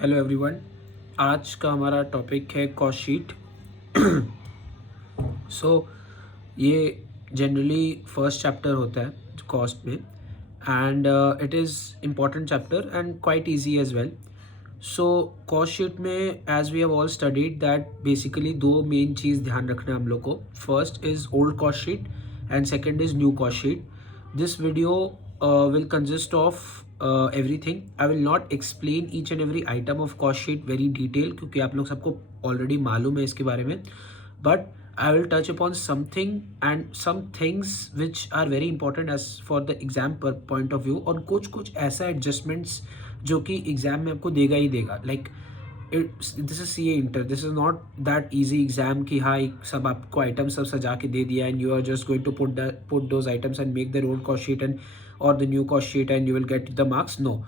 Hello everyone. आज का हमारा टॉपिक है कॉस्ट शीट। सो ये जनरली फर्स्ट चैप्टर होता है कॉस्ट में, and it is important chapter and quite easy as well. So cost sheet में as we have all studied that basically दो मेन चीज़ ध्यान रखना है हम लोग को। First is old cost sheet and second is new cost sheet. This video will consist of everything. I will not explain each and every item of cost sheet very detail क्योंकि आप लोग सबको already मालूम है इसके बारे में, but I will touch upon something and some things which are very important as for the exam point of view, और कुछ कुछ ऐसा adjustments जो कि एग्जाम में आपको देगा ही देगा. Like this is CA inter, this is not that easy exam कि हाँ एक सब आपको आइटम सब सजा के दे दिया and you are just going to put those items and make the old cost sheet and or the new cost sheet and you will get the marks. No,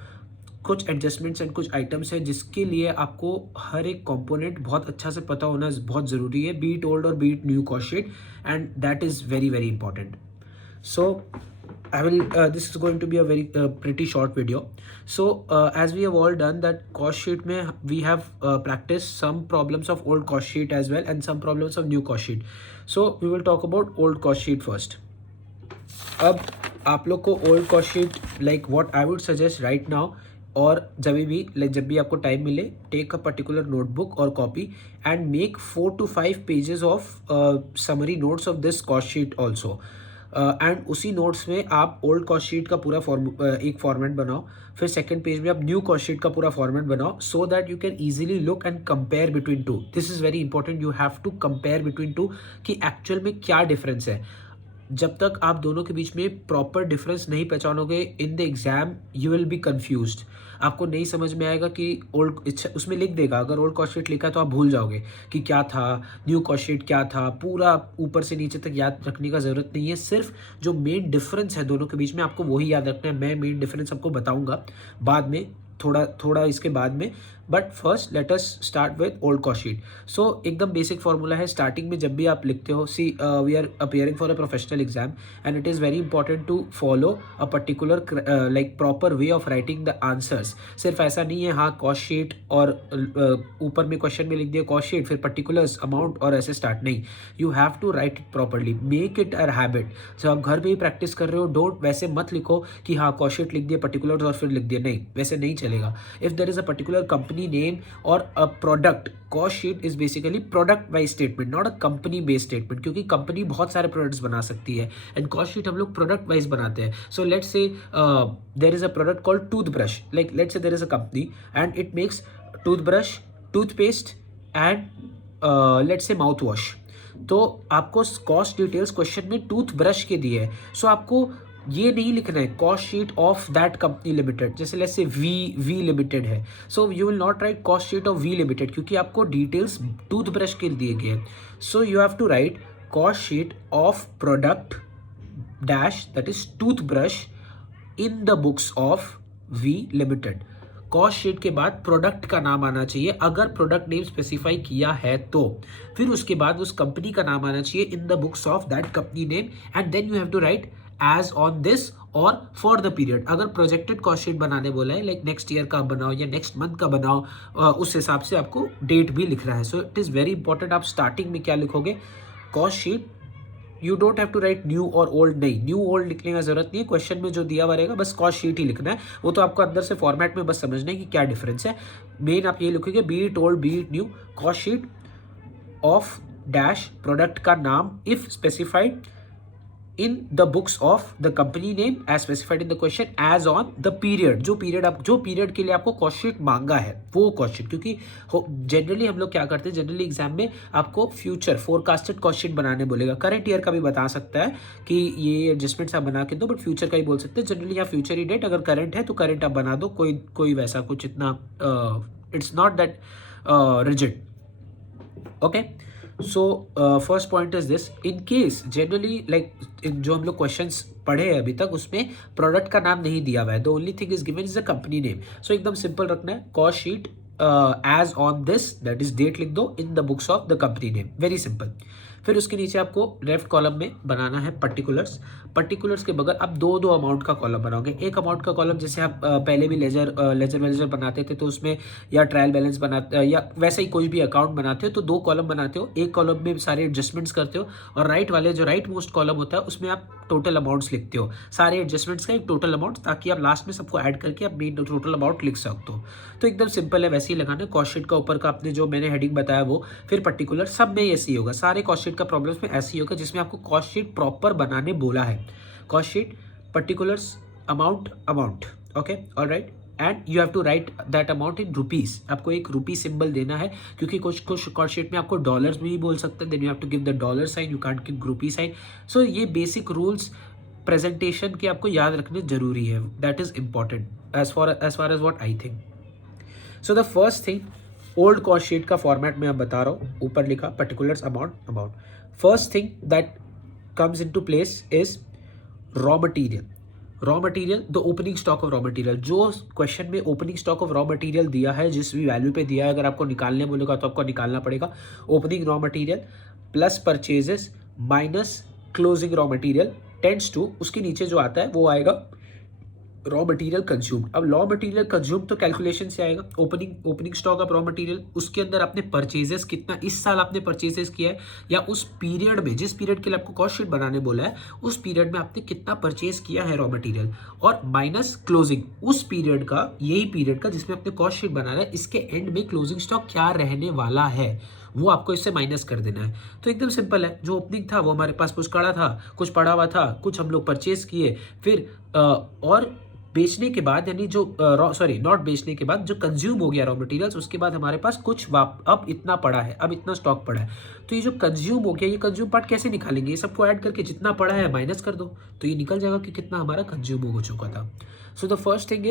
कुछ एडजस्टमेंट्स एंड कुछ items है जिसके लिए आपको हर एक component बहुत अच्छा से पता होना बहुत ज़रूरी है, बीट ओल्ड और beat new cost sheet, and that is very very important. So this is going to be a very pretty short video. So as we have all done that cost sheet mein we have practiced some problems of old cost sheet as well and some problems of new cost sheet. So we will talk about old cost sheet first. अब आप लोग को old cost sheet like what I would suggest right now, और जब भी आपको time मिले, take a particular notebook और copy and make 4 to 5 pages of summary notes of this cost sheet also. And उसी नोट्स में आप ओल्ड कॉस्ट शीट का पूरा एक फॉर्मेट बनाओ, फिर सेकंड पेज में आप न्यू कॉस्ट शीट का पूरा फॉर्मेट बनाओ, so that you can easily look and compare between two. This is very important, you have to compare between two कि एक्चुअल में क्या डिफरेंस है. जब तक आप दोनों के बीच में प्रॉपर डिफरेंस नहीं पहचानोगे in the exam, you will be confused. आपको नहीं समझ में आएगा कि ओल्ड उसमें लिख देगा, अगर ओल्ड कॉस्ट शीट लिखा है तो आप भूल जाओगे कि क्या था, न्यू कॉस्ट शीट क्या था. पूरा ऊपर से नीचे तक याद रखने का ज़रूरत नहीं है, सिर्फ जो मेन डिफरेंस है दोनों के बीच में आपको वही याद रखना है. मैं मेन डिफरेंस आपको बताऊंगा बाद में, थोड़ा थोड़ा इसके बाद में, but first let us start with old cost sheet. So एकदम बेसिक फॉर्मूला है. स्टार्टिंग में जब भी आप लिखते हो, see we are appearing for a professional exam and it is very important to follow a particular like proper way of writing the answers. सिर्फ ऐसा नहीं है हाँ कॉस्ट शीट और ऊपर में क्वेश्चन में लिख दिया कॉस्ट शीट फिर पर्टिकुलर्स अमाउंट और ऐसे स्टार्ट नहीं. You have to write it properly, make it a habit. जब आप घर पे ही प्रैक्टिस कर रहे हो, डोंट वैसे मत लिखो कि हाँ कॉस्ट शीट लिख दिया पर्टिकुलर्स और फिर लिख दिया, नहीं वैसे नहीं चलेगा. If there is a particular company name or a product, cost sheet is basically product wise statement, not a company based statement, क्योंकि कंपनी बहुत सारे प्रोडक्ट्स बना सकती है एंड कॉस्ट शीट हम लोग प्रोडक्ट वाइज बनाते हैं. So let's say there is a product called toothbrush, like let's say there is a company and it makes toothbrush, toothpaste and let's say mouth wash. तो आपको cost details question में toothbrush के दिए है, so आपको ये नहीं लिखना है cost sheet of that company limited. जैसे लेट्स से वी लिमिटेड है, so you will not write cost sheet of V limited क्योंकि आपको डिटेल्स टूथब्रश के दिए गए हैं. So you have to write cost sheet of product dash that is toothbrush in the books of V limited. Cost sheet के बाद product का नाम आना चाहिए, अगर प्रोडक्ट नेम स्पेसिफाई किया है तो. फिर उसके बाद उस कंपनी का नाम आना चाहिए in the books of that company name, and then you have to write as on this और फॉर द पीरियड. अगर प्रोजेक्टेड कॉस्ट शीट बनाने बोला है लाइक नेक्स्ट ईयर का बनाओ या नेक्स्ट मंथ का बनाओ, उस हिसाब से आपको डेट भी लिख रहा है. So it is very important. आप स्टार्टिंग में क्या लिखोगे, cost sheet. You don't have to write new और ओल्ड, नहीं न्यू ओल्ड लिखने का जरूरत नहीं है. क्वेश्चन में जो दिया हुआ रहेगा बस कॉस्ट शीट ही लिखना है, वो तो आपको अंदर से फॉर्मेट में बस समझना है कि क्या डिफरेंस है. मेन आप ये लिखोगे be it old be it new, cost sheet of dash product का नाम if specified in the books of the company name as specified in the question as on the period. जो पीरियड के लिए आपको कॉस्ट शीट मांगा है वो कॉस्ट शीट. क्योंकि जनरली हम लोग क्या करते हैं, जनरली एग्जाम में आपको फ्यूचर फोरकास्टेड कॉस्ट शीट बनाने बोलेगा. करंट ईयर का भी बता सकता है कि ये एडजस्टमेंट्स आप बना के दो, बट फ्यूचर का ही बोल सकते हैं. जनरली यहाँ फ्यूचर ही डेट, अगर करंट है तो करंट आप बना दो, कोई वैसा कुछ इतना it's not that rigid. Okay, so first point is this. In case generally like जो हम लोग क्वेश्चंस पढ़े हैं अभी तक उसमें प्रोडक्ट का नाम नहीं दिया हुआ है, the only thing is given is the company name. So एकदम सिंपल रखना है, cost sheet as on this that is date लिख दो in the books of the company name, very simple. फिर उसके नीचे आपको लेफ्ट कॉलम में बनाना है पर्टिकुलर्स। पर्टिकुलर्स के बगैर आप दो दो अमाउंट का कॉलम बनाओगे। एक अमाउंट का कॉलम जैसे आप पहले भी लेजर वेजर बनाते थे तो उसमें या ट्रायल बैलेंस बनाते या वैसे ही कोई भी अकाउंट बनाते हो तो दो कॉलम बनाते हो, एक कॉलम में सारे एडजस्टमेंट्स करते हो और राइट वाले जो राइट मोस्ट कॉलम होता है उसमें आप टोटल अमाउंट्स लिखते हो, सारे एडजस्टमेंट्स का एक टोटल अमाउंट, ताकि आप लास्ट में सबको ऐड करके आप मेन टोटल अमाउंट लिख सकते हो। तो एकदम सिंपल है, वैसे ही लगाना। कॉस्ट शीट का ऊपर का आपने जो मैंने हेडिंग बताया वो, फिर पर्टिकुलर, सब में ऐसे ही होगा। सारे कॉस्ट शीट का प्रॉब्लम्स में ऐसे ही होगा जिसमें आपको कॉस्ट शीट प्रॉपर बनाने बोला है। Cost sheet, particulars, amount, amount, okay, alright, and you have to write that amount in rupees. आपको एक रुपी सिंबल देना है क्योंकि कुछ कुछ कॉस्ट शीट में आपको डॉलर्स में भी बोल सकते हैं, then you have to give the dollar sign, you can't give rupee sign. So ये बेसिक रूल्स प्रेजेंटेशन के आपको याद रखने जरूरी है, that is important as far as what I think. So the first thing, old cost sheet का format में अब बता रहा हूँ, ऊपर लिखा particulars, amount, amount. First thing that comes into place is raw material. Raw material, the opening stock of raw material. जो question में opening stock of raw material दिया है, जिस भी वैल्यू पे दिया है, अगर आपको निकालने बोलेगा तो आपको निकालना पड़ेगा opening raw material plus purchases minus closing raw material tends to, उसके नीचे जो आता है वो आएगा रॉ मटेरियल कंज्यूम्ड। अब रॉ मटेरियल कंज्यूम्ड तो कैलकुलेशन से आएगा, opening stock of raw material, उसके अंदर आपने परचेजेस कितना इस साल आपने परचेजेस किया है, या उस पीरियड में, जिस पीरियड के लिए आपको कॉस्ट शीट बनाने बोला है उस पीरियड में आपने कितना परचेज किया है रॉ मटेरियल, और माइनस क्लोजिंग, उस पीरियड का, यही पीरियड का जिसमें आपने कॉस्ट शीट बनाना है, इसके एंड में क्लोजिंग स्टॉक क्या रहने वाला है वो आपको इससे माइनस कर देना है। तो एकदम सिंपल है, जो ओपनिंग था वो हमारे पास कुछ पड़ा था, कुछ पड़ा हुआ था, कुछ हम लोग परचेज किए, फिर और बेचने के बाद, यानी जो नॉट बेचने के बाद जो कंज्यूम हो गया रॉ मटेरियल्स, उसके बाद हमारे पास कुछ अब इतना पड़ा है, अब इतना स्टॉक पड़ा है। तो ये जो कंज्यूम हो गया, ये कंज्यूम पार्ट कैसे निकालेंगे, ये सबको ऐड करके जितना पड़ा है माइनस कर दो तो ये निकल जाएगा कि कितना हमारा कंज्यूम हो चुका था। So the first thing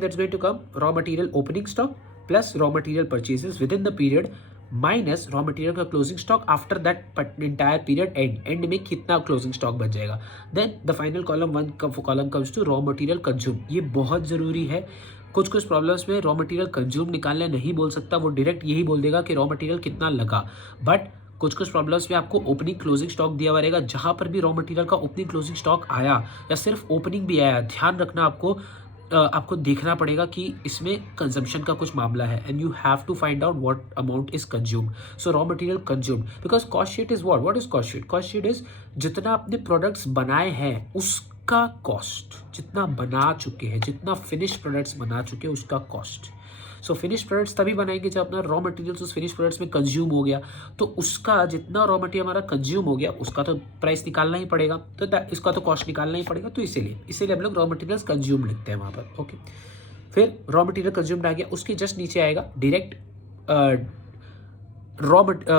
that's going to come, raw material opening stock plus raw material purchases within the period minus raw material का closing stock after that entire period end में कितना closing stock बच जाएगा। Then the final column comes to raw material consume. ये बहुत जरूरी है, कुछ प्रॉब्लम्स में रॉ मटेरियल कंज्यूम निकालने नहीं बोल सकता, वो डायरेक्ट यही बोल देगा कि रॉ मटेरियल कितना लगा। बट कुछ प्रॉब्लम्स में आपको ओपनिंग क्लोजिंग स्टॉक दिया हुआ रहेगा, जहां पर भी रॉ मटेरियल का ओपनिंग क्लोजिंग स्टॉक आया या सिर्फ ओपनिंग भी आया, ध्यान रखना आपको देखना पड़ेगा कि इसमें कंजम्पशन का कुछ मामला है, and you have to find out what amount is consumed. So raw material consumed, because cost sheet is what is cost sheet? Cost sheet is जितना आपने प्रोडक्ट्स बनाए हैं उसका कॉस्ट, जितना बना चुके हैं, जितना फिनिश प्रोडक्ट्स बना चुके हैं उसका कॉस्ट। सो फिनिश प्रोडक्ट्स तभी बनाएंगे जब अपना रॉ मटेरियल्स उस फिनिश प्रोडक्ट्स में कंज्यूम हो गया, तो उसका जितना रॉ मटेरियल हमारा कंज्यूम हो गया उसका तो प्राइस निकालना ही पड़ेगा, तो इसका तो कॉस्ट निकालना ही पड़ेगा। तो इसीलिए हम लोग रॉ मटेरियल्स कंज्यूम लिखते हैं वहाँ पर, ओके। फिर रॉ मटेरियल कंज्यूम्ड आ गया, उसके जस्ट नीचे आएगा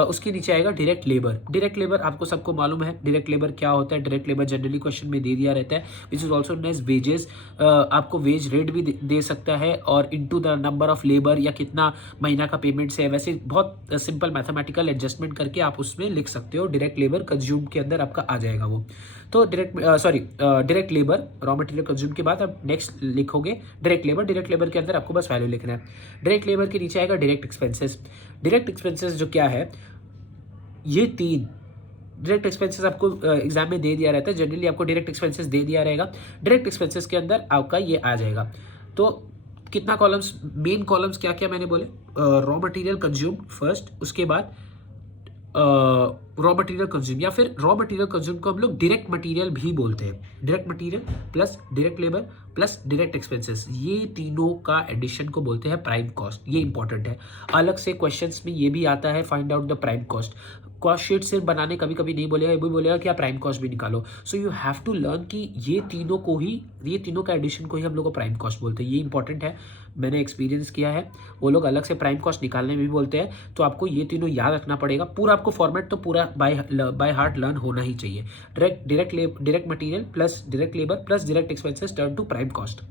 उसके नीचे आएगा डायरेक्ट लेबर। डायरेक्ट लेबर आपको सबको मालूम है डायरेक्ट लेबर क्या होता है। डायरेक्ट लेबर जनरली क्वेश्चन में दे दिया रहता है, which is also known as wages. आपको वेज रेट भी दे सकता है और into the number of labour या कितना महीना का पेमेंट से है। वैसे बहुत सिंपल मैथमेटिकल एडजस्टमेंट करके आप उसमें लिख सकते हो। डायरेक्ट लेबर कंज्यूम के अंदर आपका आ जाएगा वो। तो direct labour raw material consume के बाद आप नेक्स्ट लिखोगे डायरेक्ट लेबर। डायरेक्ट लेबर के अंदर आपको बस वैल्यू लिखना है। डायरेक्ट लेबर के नीचे आएगा डायरेक्ट एक्सपेंसेस। डायरेक्ट एक्सपेंसेस जो क्या है, ये तीन डायरेक्ट एक्सपेंसेस आपको एग्जाम में दे दिया रहता है। जनरली आपको डायरेक्ट एक्सपेंसेस दे दिया रहेगा। डायरेक्ट एक्सपेंसेस के अंदर आपका ये आ जाएगा। तो कितना कॉलम्स, मेन कॉलम्स क्या क्या मैंने बोले, रॉ मटेरियल कंज्यूम फर्स्ट, उसके बाद रॉ मटेरियल कंज्यूम, या फिर रॉ मटेरियल कंज्यूम को हम लोग डायरेक्ट मटेरियल भी बोलते हैं। Direct material plus direct labour plus direct expenses, ये तीनों का एडिशन को बोलते हैं प्राइम कॉस्ट। ये इंपॉर्टेंट है, अलग से क्वेश्चंस में ये भी आता है, find out the prime cost. Cost sheet सिर्फ बनाने कभी कभी नहीं बोलेगा, ये भी बोलेगा कि आप प्राइम कॉस्ट भी निकालो। So you have to learn कि ये तीनों का एडिशन को ही हम लोग को प्राइम कॉस्ट बोलते हैं। ये इंपॉर्टेंट है, मैंने एक्सपीरियंस किया है। वो लोग अलग से प्राइम कॉस्ट निकालने में भी बोलते हैं, तो आपको ये तीनों याद रखना पड़ेगा। पूरा आपको फॉर्मेट तो पूरा बाय हार्ट लर्न होना ही चाहिए। Direct material plus direct labour plus direct expenses turn to prime cost.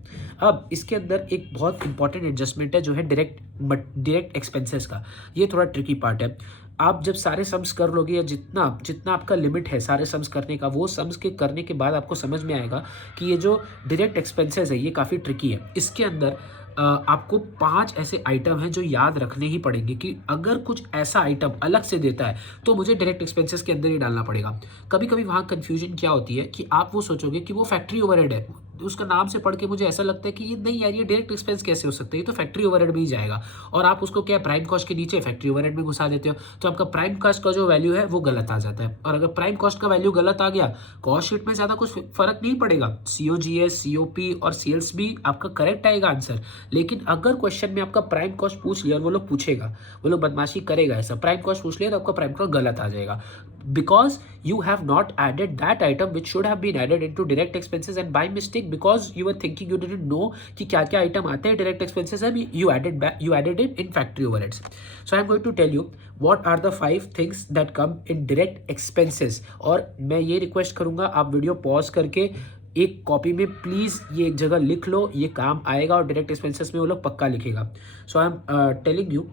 अब इसके अंदर एक बहुत इंपॉर्टेंट एडजस्टमेंट है जो है डायरेक्ट एक्सपेंसेस का। ये थोड़ा ट्रिकी पार्ट है। आप जब सारे सम्स कर लोगे या जितना जितना आपका लिमिट है सारे सम्स करने का, वो सम्स के करने के बाद आपको समझ में आएगा कि ये जो डायरेक्ट एक्सपेंसेस है ये काफ़ी ट्रिकी है। इसके अंदर आपको 5 ऐसे आइटम हैं जो याद रखने ही पड़ेंगे कि अगर कुछ ऐसा आइटम अलग से देता है तो मुझे डायरेक्ट एक्सपेंसेस के अंदर ही डालना पड़ेगा। कभी कभी वहाँ कन्फ्यूजन क्या होती है कि आप वो सोचोगे कि वो फैक्ट्री ओवरहेड है, उसका नाम से पढ़ के मुझे ऐसा लगता है कि ये नहीं यार, ये डायरेक्ट एक्सपेंस कैसे हो सकता है, ये तो फैक्ट्री ओवरहेड में ही जाएगा। और आप उसको क्या प्राइम कॉस्ट के नीचे फैक्ट्री ओवरहेड में घुसा देते हो, तो आपका प्राइम कॉस्ट का जो वैल्यू है वो गलत आ जाता है। और अगर प्राइम कॉस्ट का वैल्यू गलत आ गया, कॉस्ट शीट में ज़्यादा कुछ फर्क नहीं पड़ेगा, COGS, COP और सेल्स भी आपका करेक्ट आएगा आंसर। लेकिन अगर क्वेश्चन में आपका प्राइम कॉस्ट पूछ लिया, और वो लोग पूछेगा, वो लोग बदमाशी करेगा, ऐसा प्राइम कॉस्ट पूछ लिया तो आपका प्राइम कॉस्ट गलत आ जाएगा, because you have not added that item which should have been added into direct expenses, and by mistake because you were thinking you didn't know कि क्या क्या item आते हैं direct expenses में, you added it in factory overheads. So I'm going to tell you what are the 5 things that come in direct expenses. और मैं ये request करूँगा आप वीडियो पॉज करके एक कॉपी में प्लीज़ ये एक जगह लिख लो, ये काम आएगा और डायरेक्ट एक्सपेंसेस में वो लोग पक्का लिखेगा। सो आई एम टेलिंग यू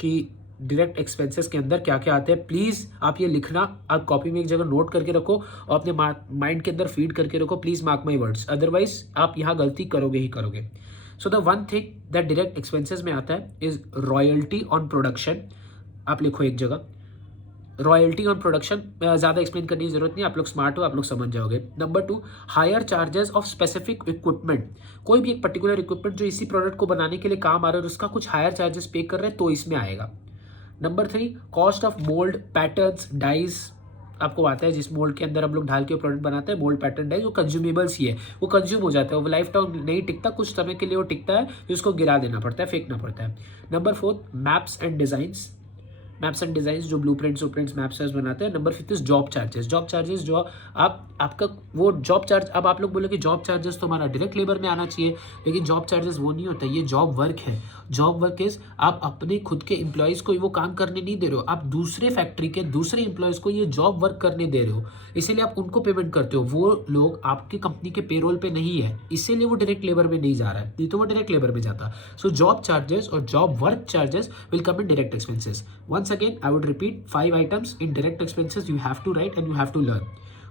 कि डायरेक्ट एक्सपेंसेस के अंदर क्या क्या आते हैं, प्लीज़ आप ये लिखना, आप कॉपी में एक जगह नोट करके रखो और अपने माइंड के अंदर फीड करके रखो, please mark my words, otherwise आप यहाँ गलती करोगे ही करोगे। So the one thing that direct expenses में आता है इज रॉयल्टी ऑन प्रोडक्शन। आप लिखो एक जगह रॉयल्टी ऑन प्रोडक्शन, ज़्यादा एक्सप्लेन करने की जरूरत नहीं, आप लोग स्मार्ट हो, आप लोग समझ जाओगे। Number 2, higher charges of specific equipment. कोई भी एक पर्टिकुलर इक्विपमेंट जो इसी प्रोडक्ट को बनाने के लिए काम आ रहा है और उसका कुछ हायर चार्जेस पे कर रहे हैं तो इसमें आएगा। Number 3, cost of mould, patterns, dies. आपको आता है जिस मोल्ड के अंदर हम लोग ढाल के प्रोडक्ट बनाते हैं, मोल्ड, पैटर्न, डाइज, वो कंज्यूमेबल्स ही है, वो कंज्यूम हो जाता है, वो लाइफ टाइम नहीं टिकता, कुछ समय के लिए वो टिकता है, फिर उसको गिरा देना पड़ता है, फेंकना पड़ता है। Number 4, maps and designs. Maps and designs जो ब्लूप्रिंट्स मैप्स बनाते हैं। Number 5 is job charges. Job charges जो आपका वो जॉब चार्ज, अब आप लोग बोलोगे जॉब चार्जेस तो हमारा डायरेक्ट लेबर में आना चाहिए, लेकिन जॉब चार्जेस वो नहीं होता, ये जॉब वर्क है। जॉब वर्क इज आप अपने खुद के एम्प्लॉयज़ को वो काम करने नहीं दे रहे हो, आप दूसरे फैक्ट्री के दूसरे एम्प्लॉयज़ को ये जॉब वर्क करने दे रहे हो, इसीलिए आप उनको पेमेंट करते हो। वो लोग आपकी कंपनी के पेरोल पे नहीं है, इसीलिए वो डायरेक्ट लेबर में नहीं जा रहा है, नहीं तो वो डायरेक्ट लेबर में जाता। सो जॉब चार्जेस और job work charges will come in direct expenses. Once again, I would repeat 5 items in direct expenses you have to write and you have to learn.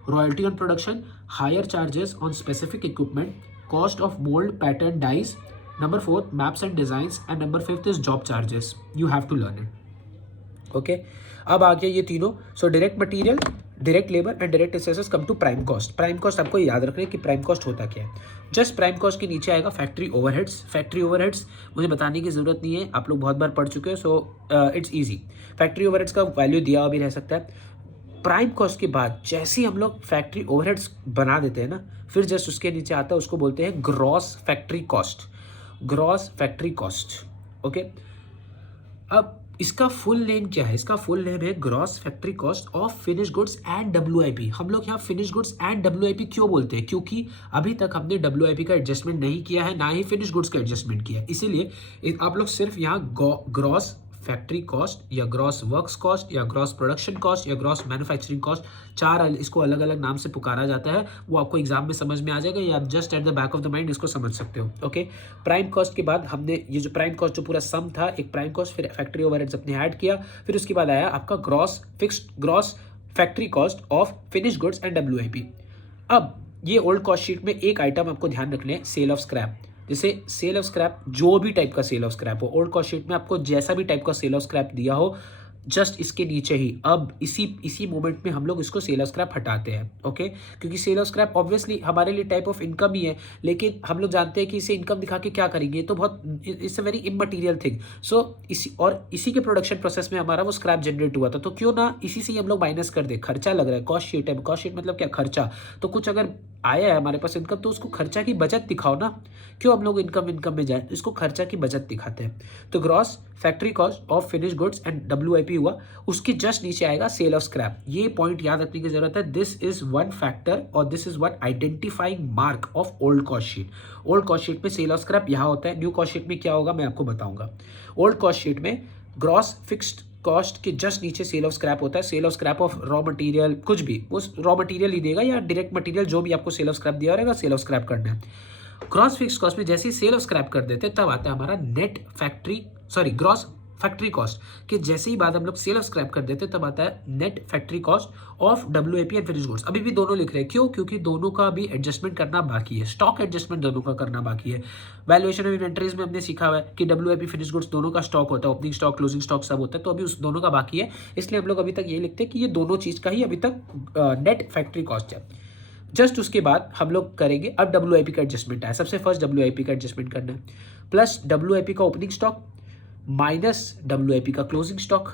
Royalty on production, higher charges on specific equipment, cost of mold, pattern, dies. Number 4, maps and designs, and number 5 is job charges. You have to learn it. Okay. अब आ गया ये तीनों। So direct material, direct labour and direct expenses come to prime cost. Prime cost आपको याद रखना है कि prime cost होता क्या है। जस्ट प्राइम कॉस्ट के नीचे आएगा फैक्ट्री ओवरहेड्स। फैक्ट्री ओवरहेड्स मुझे बताने की जरूरत नहीं है, आप लोग बहुत बार पढ़ चुके हो, so it's easy. Factory overheads का वैल्यू दिया हुआ भी रह सकता है। प्राइम कॉस्ट के बाद जैसे ही हम लोग फैक्ट्री ओवरहेड्स बना देते हैं ना, फिर जस्ट उसके नीचे आता है, उसको बोलते हैं gross factory cost. Gross factory cost. Okay, अब इसका फुल नेम क्या है? इसका फुल नेम है gross factory cost of finish goods and WIP। हम लोग यहाँ फिनिश गुड्स एंड WIP क्यों बोलते हैं? क्योंकि अभी तक हमने WIP का एडजस्टमेंट नहीं किया है, ना ही फिनिश गुड्स का एडजस्टमेंट किया है, इसीलिए आप लोग सिर्फ यहाँ ग्रॉस फैक्ट्री कॉस्ट या ग्रॉस वर्क्स कॉस्ट या ग्रॉस प्रोडक्शन कॉस्ट या ग्रॉस मैन्युफैक्चरिंग कॉस्ट, इसको अलग अलग नाम से पुकारा जाता है, वो आपको एग्जाम में समझ में आ जाएगा, या आप just at the back of the mind इसको समझ सकते हो। ओके, प्राइम कॉस्ट के बाद हमने ये जो प्राइम कॉस्ट जो पूरा सम था, एक प्राइम कॉस्ट, फिर फैक्ट्री ओवरहेड्स अपने ऐड किया, फिर उसके बाद आया आपका gross factory cost of finish goods and WIP। अब ये ओल्ड कॉस्ट शीट में एक आइटम आपको ध्यान रखना है, सेल ऑफ स्क्रैप। जैसे सेल ऑफ स्क्रैप, जो भी टाइप का सेल ऑफ स्क्रैप हो, ओल्ड कॉस्ट शीट में आपको जैसा भी टाइप का सेल ऑफ स्क्रैप दिया हो, जस्ट इसके नीचे ही अब इसी मोमेंट में हम लोग इसको सेल ऑफ स्क्रैप हटाते हैं। ओके, क्योंकि सेल ऑफ स्क्रैप ऑब्वियसली हमारे लिए टाइप ऑफ इनकम ही है, लेकिन हम लोग जानते हैं कि इसे इनकम दिखा के क्या करेंगे, तो बहुत it's a very immaterial thing. So इसी के प्रोडक्शन प्रोसेस में हमारा वो स्क्रैप जनरेट हुआ था, तो क्यों ना इसी से ही हम लोग माइनस कर दे। खर्चा लग रहा है, कॉस्ट शीट है, कॉस्ट शीट मतलब क्या? खर्चा। तो कुछ अगर आया है हमारे पास इनकम, तो उसको खर्चा की बचत दिखाओ ना, क्यों हम लोग इनकम में जाए, इसको खर्चा की बचत दिखाते हैं। तो gross factory cost of finish goods and WIP हुआ, उसके जस्ट नीचे आएगा सेल ऑफ स्क्रैप। ये पॉइंट याद रखने की जरूरत है, दिस इज वन फैक्टर और this is one identifying mark of old cost sheet. Old cost sheet में सेल ऑफ स्क्रैप यहाँ होता है, न्यू कॉस्ट शीट में क्या होगा मैं आपको बताऊंगा। ओल्ड कॉस्ट शीट में ग्रॉस फिक्स्ड कॉस्ट के जस्ट नीचे सेल ऑफ स्क्रैप होता है। Sale of scrap of raw material, कुछ भी वो रॉ मटेरियल ही देगा या डायरेक्ट मटेरियल, जो भी आपको सेल ऑफ स्क्रैप दिया रहेगा, सेल ऑफ स्क्रैप करना है। ग्रॉस फिक्स्ड कॉस्ट में जैसे ही सेल ऑफ स्क्रैप कर देते हैं, तब आता है हमारा ग्रॉस फैक्ट्री कॉस्ट, कि जैसे ही बाद हम लोग सेल ऑफ स्क्रैप कर देते तब आता है net factory cost of WIP and finish goods. अभी भी दोनों लिख रहे हैं, क्यों? क्योंकि दोनों का अभी एडजस्टमेंट करना बाकी है, स्टॉक एडजस्टमेंट दोनों का करना बाकी है। वैल्यूएशन ऑफ इन्वेंटरीज में हमने सीखा हुआ है कि WIP फिनिश गुड्स दोनों का स्टॉक होता है, ओपनिंग स्टॉक क्लोजिंग स्टॉक सब होता है, तो अभी उस दोनों का बाकी है, इसलिए हम लोग अभी तक ये लिखते हैं कि ये दोनों चीज़ का ही अभी तक नेट फैक्ट्री कॉस्ट है। जस्ट उसके बाद हम लोग करेंगे अब WIP का एडजस्टमेंट है, सबसे फर्स्ट WIP का एडजस्टमेंट करना है, प्लस WIP का ओपनिंग स्टॉक माइनस WIP का क्लोजिंग स्टॉक।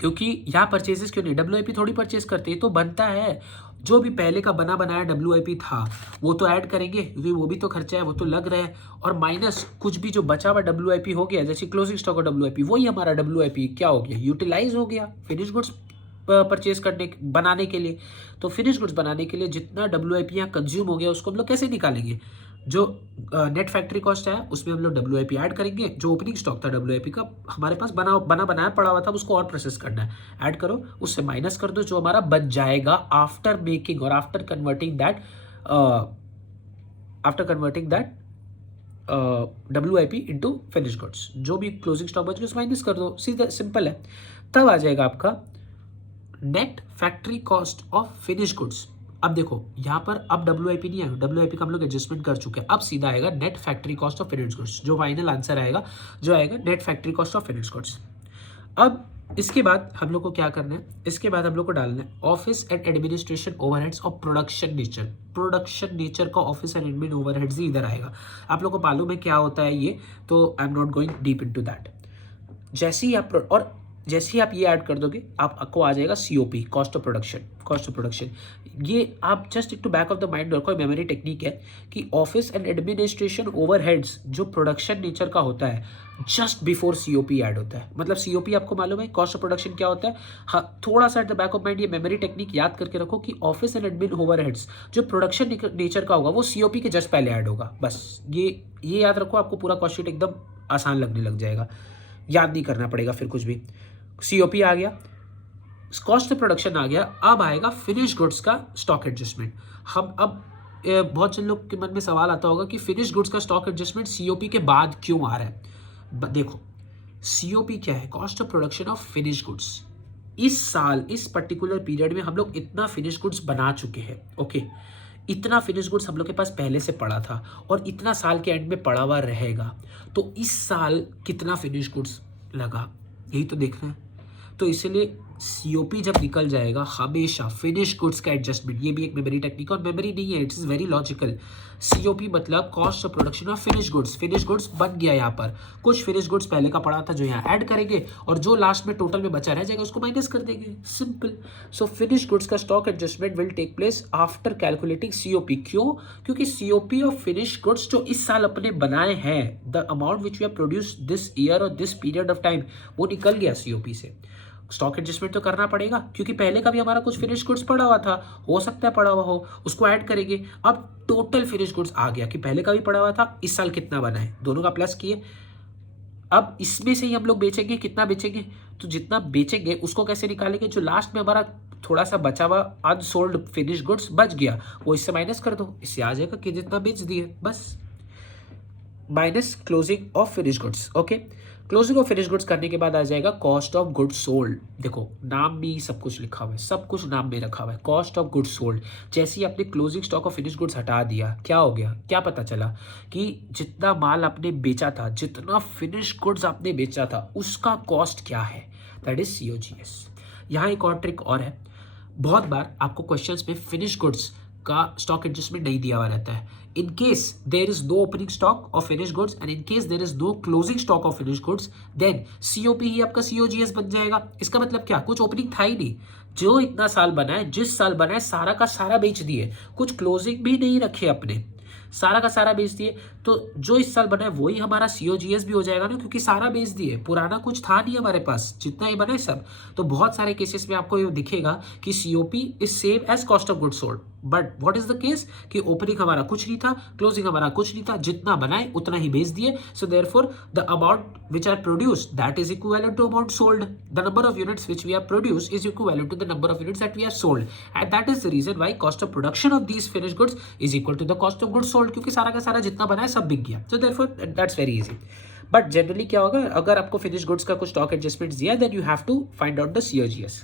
क्योंकि यहाँ परचेजेस क्यों नहीं, WIP थोड़ी परचेज करते हैं, तो बनता है जो भी पहले का बना बनाया WIP था वो तो ऐड करेंगे, क्योंकि वो भी तो खर्चा है, वो तो लग रहा है, और माइनस कुछ भी जो बचा हुआ WIP हो गया, जैसे क्लोजिंग स्टॉक और WIP, वही हमारा WIP क्या हो गया, यूटिलाइज हो गया फिनिश गुड्स परचेज करने बनाने के लिए। तो फिनिश गुड्स बनाने के लिए जितना WIP यहाँ कंज्यूम हो गया उसको हम लोग कैसे निकालेंगे, जो नेट फैक्ट्री कॉस्ट है उसमें हम लोग WIP ऐड करेंगे, जो ओपनिंग स्टॉक था WIP का हमारे पास बना बनाया पड़ा हुआ था उसको और प्रोसेस करना है, ऐड करो, उससे माइनस कर दो, जो हमारा बच जाएगा आफ्टर मेकिंग और after converting that WIP into finish goods. जो भी क्लोजिंग स्टॉक बच गया उसको माइनस कर दो, सीधा सिंपल है। तब आ जाएगा आपका net factory cost of finish goods. अब देखो यहाँ पर अब WIP नहीं आएगा, WIP का हम लोग एडजस्टमेंट कर चुके हैं, अब सीधा आएगा net factory cost of finish goods, जो फाइनल आंसर आएगा जो आएगा net factory cost of finish goods. अब इसके बाद हम लोग को क्या करना है, इसके बाद हम लोग को डालना है ऑफिस एंड एडमिनिस्ट्रेशन ओवरहेड्स और प्रोडक्शन नेचर का ऑफिस एंड एडमिन ओवरहेड्स ही इधर आएगा। आप लोग को मालूम है क्या होता है ये, तो I am not going deep into that. जैसे ही आप ये ऐड कर दोगे आपको आ जाएगा COP, कॉस्ट ऑफ प्रोडक्शन। ये आप जस्ट एक to back of the mind रखो, मेमोरी टेक्निक है कि ऑफिस एंड एडमिनिस्ट्रेशन ओवरहेड्स जो प्रोडक्शन नेचर का होता है जस्ट बिफोर COP ऐड होता है। मतलब COP आपको मालूम है, कॉस्ट ऑफ प्रोडक्शन क्या होता है, हाँ थोड़ा सा at the back of mind ये मेमोरी टेक्निक याद करके रखो कि ऑफिस एंड एडमिन ओवरहेड्स जो प्रोडक्शन नेचर का होगा वो COP के जस्ट पहले ऐड होगा। बस ये याद रखो, आपको पूरा कॉस्ट शीट एकदम आसान लगने लग जाएगा, याद नहीं करना पड़ेगा फिर कुछ भी। COP आ गया, कॉस्ट ऑफ प्रोडक्शन आ गया, अब आएगा फिनिश गुड्स का स्टॉक एडजस्टमेंट। हम अब बहुत से लोग के मन में सवाल आता होगा कि फिनिश गुड्स का स्टॉक एडजस्टमेंट COP के बाद क्यों आ रहा है। देखो COP क्या है, cost of production of finish goods. इस साल इस पर्टिकुलर पीरियड में हम लोग इतना फिनिश गुड्स बना चुके हैं, ओके, इतना फिनिश गुड्स हम लोग के पास पहले से पड़ा था और इतना साल के एंड में पड़ा हुआ रहेगा, तो इस साल कितना फिनिश गुड्स लगा यही तो देखना है। तो इसीलिए COP जब निकल जाएगा हमेशा फिनिश गुड्स का एडजस्टमेंट, ये भी एक मेमोरी टेक्निक और मेमोरी नहीं है, इट्स वेरी लॉजिकल। COP मतलब cost of production of finish goods बन गया, यहाँ पर कुछ फिनिश गुड्स पहले का पड़ा था जो यहाँ ऐड करेंगे और जो लास्ट में टोटल में बचा रह जाएगा उसको माइनस कर देंगे, सिंपल। सो फिनिश गुड्स का stock adjustment will take place after calculating COP। क्यों? क्योंकि COP ऑफ फिनिश गुड्स जो इस साल अपने बनाए हैं, the amount which we have produced this year और दिस पीरियड ऑफ टाइम, वो निकल गया COP से। स्टॉक एडजस्टमेंट तो करना पड़ेगा क्योंकि पहले का भी हमारा कुछ फिनिश गुड्स पड़ा हुआ था, हो सकता है पड़ा हुआ हो, उसको ऐड करेंगे। अब टोटल फिनिश गुड्स आ गया कि पहले का भी पड़ा हुआ था, इस साल कितना बना है, दोनों का प्लस किए। अब इसमें से ही हम लोग बेचेंगे, कितना बेचेंगे, तो जितना बेचेंगे उसको कैसे निकालेंगे, जो लास्ट में हमारा थोड़ा सा बचा हुआ अनसोल्ड फिनिश गुड्स बच गया वो इससे माइनस कर दो, इससे आ जाएगा कि जितना बेच दिए, बस minus closing of finish goods. Okay, closing of finish goods करने के बाद आ जाएगा कॉस्ट ऑफ गुड्स सोल्ड। देखो नाम में सब कुछ लिखा हुआ है, सब कुछ नाम में रखा हुआ है, कॉस्ट ऑफ गुड्स सोल्ड। जैसे ही आपने closing stock of finish goods हटा दिया, क्या हो गया, क्या पता चला कि जितना माल आपने बेचा था, जितना फिनिश गुड्स आपने बेचा था, उसका कॉस्ट क्या है, दैट इज COGS। यहाँ एक और ट्रिक और है, बहुत बार आपको क्वेश्चंस में फिनिश गुड्स का स्टॉक एडजस्टमेंट नहीं दिया हुआ रहता है। In case there is no opening stock of finished goods and in case there is no closing stock of finished goods, then COP ही आपका COGS बन जाएगा। इसका मतलब क्या, कुछ ओपनिंग था ही नहीं, जो इतना साल बना है, जिस साल बना है सारा का सारा बेच दिए, कुछ क्लोजिंग भी नहीं रखे अपने, सारा का सारा बेच दिए, तो जो इस साल बना है वही हमारा COGS भी हो जाएगा ना, क्योंकि सारा बेच दिए, पुराना कुछ था नहीं हमारे पास, जितना ही बना है सब। तो बहुत सारे केसेस में आपको ये दिखेगा कि COP is same as cost of goods sold, but what is the case कि ओपनिंग हमारा कुछ नहीं था, क्लोजिंग हमारा कुछ नहीं था, जितना बनाए उतना ही बेच दिए। So therefore the amount which are produced that is equivalent to amount sold. The number of units which we have produced is equivalent to the number of units that we have sold, and that is the reason why cost of production of these finished goods is equal to the cost of goods sold, क्योंकि सारा का सारा जितना बना है सब बिक गया। So therefore that's very easy. But generally क्या होगा, अगर आपको फिनिश गुड्स का कुछ स्टॉक एडजस्टमेंट दिया, then you have to find out the COGS.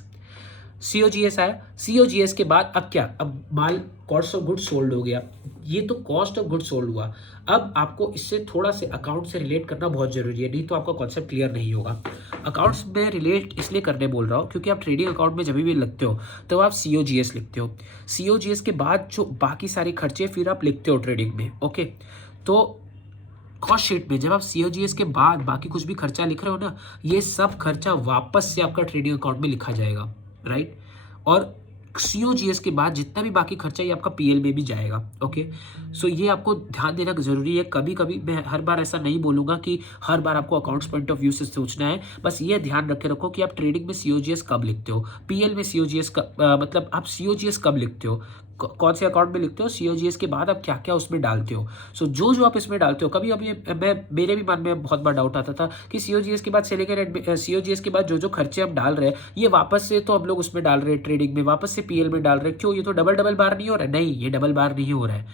COGS आया, सीओजीएस के बाद अब क्या, अब माल कॉस्ट ऑफ गुड्स सोल्ड हो गया, ये तो कॉस्ट ऑफ गुड्स सोल्ड हुआ। अब आपको इससे थोड़ा से अकाउंट से रिलेट करना बहुत जरूरी है, नहीं तो आपका कॉन्सेप्ट क्लियर नहीं होगा। अकाउंट्स में रिलेट इसलिए करने बोल रहा हूँ क्योंकि आप ट्रेडिंग अकाउंट में जब भी लिखते हो तो आप सीओजीएस लिखते हो, सीओजीएस के बाद जो बाकी सारे खर्चे फिर आप लिखते हो ट्रेडिंग में। ओके, तो कॉस्ट शीट में जब आप सीओजीएस के बाद बाकी कुछ भी खर्चा लिख रहे हो ना, ये सब खर्चा वापस से आपका ट्रेडिंग अकाउंट में लिखा जाएगा, राइट। और सीओजीएस के बाद जितना भी बाकी खर्चा ये आपका पीएल में भी जाएगा। ओके, सो ये आपको ध्यान देना जरूरी है। कभी कभी मैं हर बार ऐसा नहीं बोलूंगा कि हर बार आपको अकाउंट्स पॉइंट ऑफ व्यू से सोचना है, बस ये ध्यान रखे रखो कि आप ट्रेडिंग में सीओजीएस कब लिखते हो, पीएल में सीओजीएस मतलब आप सीओजीएस कब लिखते हो, कौन से अकाउंट में लिखते हो, सीओजीएस के बाद आप क्या क्या उसमें डालते हो। सो जो आप इसमें डालते हो, कभी अभी मैं मेरे भी मन में बहुत बार डाउट आता था कि सीओजीएस के बाद सीओजीएस के बाद जो खर्चे हम डाल रहे हैं ये वापस से तो हम लोग उसमें डाल रहे हैं ट्रेडिंग में, वापस से पीएल में डाल रहे हैं, क्यों, ये तो डबल बार नहीं हो रहा है। नहीं, ये डबल बार नहीं हो रहा है,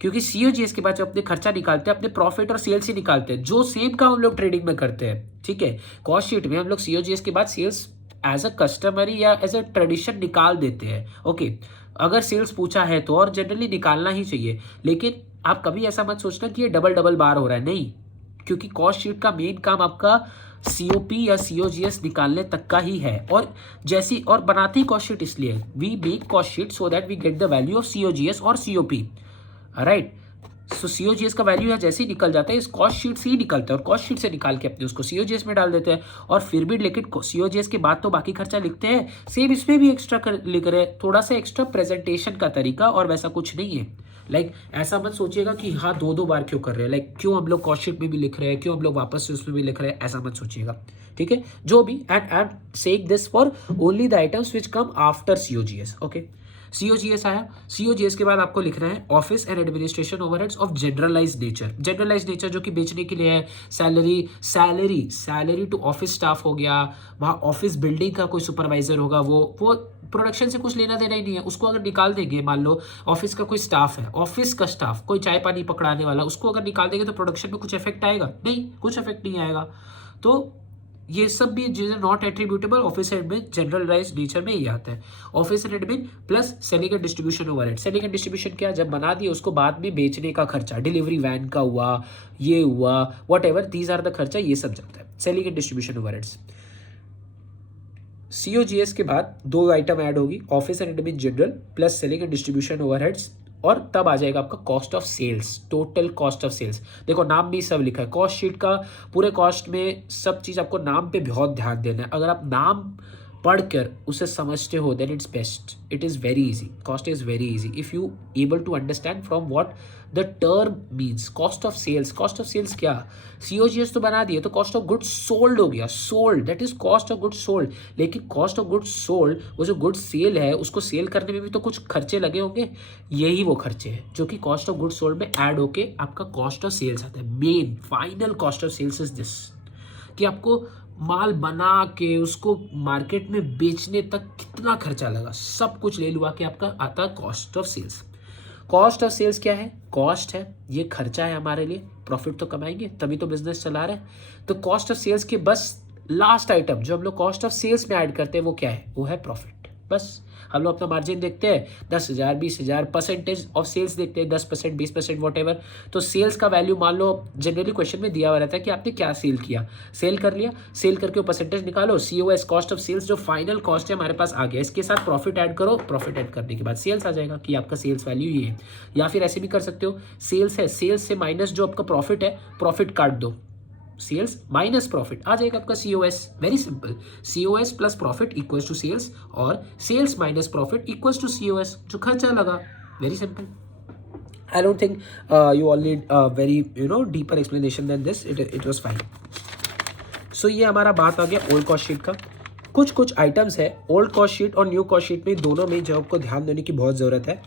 क्योंकि सीओजीएस के बाद जो अपने खर्चा निकालते हैं अपने प्रॉफिट और सेल्स ही निकालते हैं, जो सेम काम हम लोग ट्रेडिंग में करते हैं। ठीक है, कॉस्ट शीट में हम लोग सीओजीएस के बाद सेल्स एज अ कस्टमरी या एज अ ट्रेडिशन निकाल देते हैं। ओके, अगर सेल्स पूछा है तो, और जनरली निकालना ही चाहिए, लेकिन आप कभी ऐसा मत सोचना कि ये डबल बार हो रहा है, नहीं, क्योंकि कॉस्ट शीट का मेन काम आपका सीओपी या सीओजीएस निकालने तक का ही है। और जैसी और बनाते ही कॉस्ट शीट इसलिए, we make cost sheet so that we get the value of COGS और सीओपी, राइट। सो सीओजीएस का वैल्यू है जैसे ही निकल जाता है इस कॉस्ट शीट से ही निकलता है, और कॉस्ट शीट से निकाल के अपने उसको सीओजीएस में डाल देते हैं। और फिर भी लेकिन सीओजीएस के बाद तो बाकी खर्चा लिखते हैं, सेम इसमें भी एक्स्ट्रा लिख रहे हैं, थोड़ा सा एक्स्ट्रा प्रेजेंटेशन का तरीका, और वैसा कुछ नहीं है। लाइक ऐसा मत सोचिएगा कि हाँ दो बार क्यों कर रहे हैं, लाइक क्यों हम लोग कॉस्ट शीट में भी लिख रहे हैं, क्यों हम लोग वापस से उसमें भी लिख रहे हैं, ऐसा मत सोचिएगा। ठीक है, जो भी, and I am saying this for only the items which come after COGS. Okay, COGS आया, सीओजीएस के बाद आपको लिखना है office and administration overheads of generalised nature. Generalised nature जो कि बेचने के लिए है, सैलरी टू ऑफिस स्टाफ हो गया, वहाँ ऑफिस बिल्डिंग का कोई सुपरवाइजर होगा, वो प्रोडक्शन से कुछ लेना देना ही नहीं है, उसको अगर निकाल देंगे, मान लो ऑफिस का कोई स्टाफ है, ऑफिस का स्टाफ कोई चाय पानी पकड़ाने वाला, उसको अगर निकाल देंगे तो प्रोडक्शन में कुछ इफेक्ट आएगा? नहीं, कुछ इफेक्ट नहीं आएगा। तो ये सब भी चीजें not attributable office admin generalised nature में ही आता है। Office and admin plus selling and distribution overhead. Selling and distribution क्या, जब बना दिए उसको बाद में बेचने का खर्चा, डिलीवरी वैन का हुआ, ये हुआ, whatever, these are the खर्चा, ये सब जाता है selling and distribution overheads. COGS के बाद दो आइटम ऐड होगी, office and admin general plus selling and distribution overheads, और तब आ जाएगा आपका cost of sales, total cost of sales. देखो नाम भी सब लिखा है, कॉस्ट शीट का पूरे कॉस्ट में सब चीज़ आपको नाम पे बहुत ध्यान देना है। अगर आप नाम पढ़कर उसे समझते हो then it's best, it is very easy, cost is very easy if you able to understand from what the term means. Cost of sales, cost of sales क्या, सीओजीएस तो बना दिए तो कॉस्ट ऑफ गुड्स सोल्ड हो गया, sold that is cost of goods sold. लेकिन cost of goods sold, वो जो गुड्स सेल है उसको सेल करने में भी तो कुछ खर्चे लगे होंगे, यही वो खर्चे हैं जो कि कॉस्ट ऑफ गुड्स सोल्ड में ऐड होके आपका कॉस्ट ऑफ सेल्स आता है। Main final cost of sales is this, कि आपको माल बना के उसको मार्केट में बेचने तक कितना खर्चा लगा, सब कुछ ले लुआ के आपका आता है cost of sales. Cost of sales क्या है, कॉस्ट है, ये खर्चा है हमारे लिए, प्रॉफिट तो कमाएंगे तभी तो बिजनेस चला रहे हैं। तो कॉस्ट ऑफ सेल्स के बस लास्ट आइटम जो हम लोग कॉस्ट ऑफ सेल्स में ऐड करते हैं वो क्या है, वो है प्रॉफिट। बस हम लोग अपना मार्जिन देखते हैं 10,000 20,000, परसेंटेज ऑफ सेल्स देखते हैं 10% 20% वॉट एवर। तो सेल्स का वैल्यू मान लो जनरली क्वेश्चन में दिया हुआ रहता है कि आपने क्या सेल किया, सेल कर लिया, सेल करके वो परसेंटेज निकालो, COS कॉस्ट ऑफ सेल्स जो फाइनल कॉस्ट है हमारे पास आ गया, इसके साथ प्रॉफिट ऐड करो, प्रॉफिट ऐड करने के बाद सेल्स आ जाएगा कि आपका सेल्स वैल्यू ये है। या फिर ऐसे भी कर सकते हो, सेल्स है, सेल्स से माइनस जो आपका प्रॉफिट है, प्रॉफिट काट दो, सेल्स माइनस प्रॉफिट आ जाएगा आपका COS। Very simple, COS plus profit equals to sales, और sales minus profit equals to COS जो खर्चा लगा। Very simple. I don't think you all need very deeper explanation than this. It was fine. So ये हमारा बात आ गया old cost sheet का। कुछ आइटम्स है ओल्ड कॉस्ट शीट और न्यू कॉस्ट शीट में दोनों में जो आपको ध्यान देने की बहुत ज़रूरत है।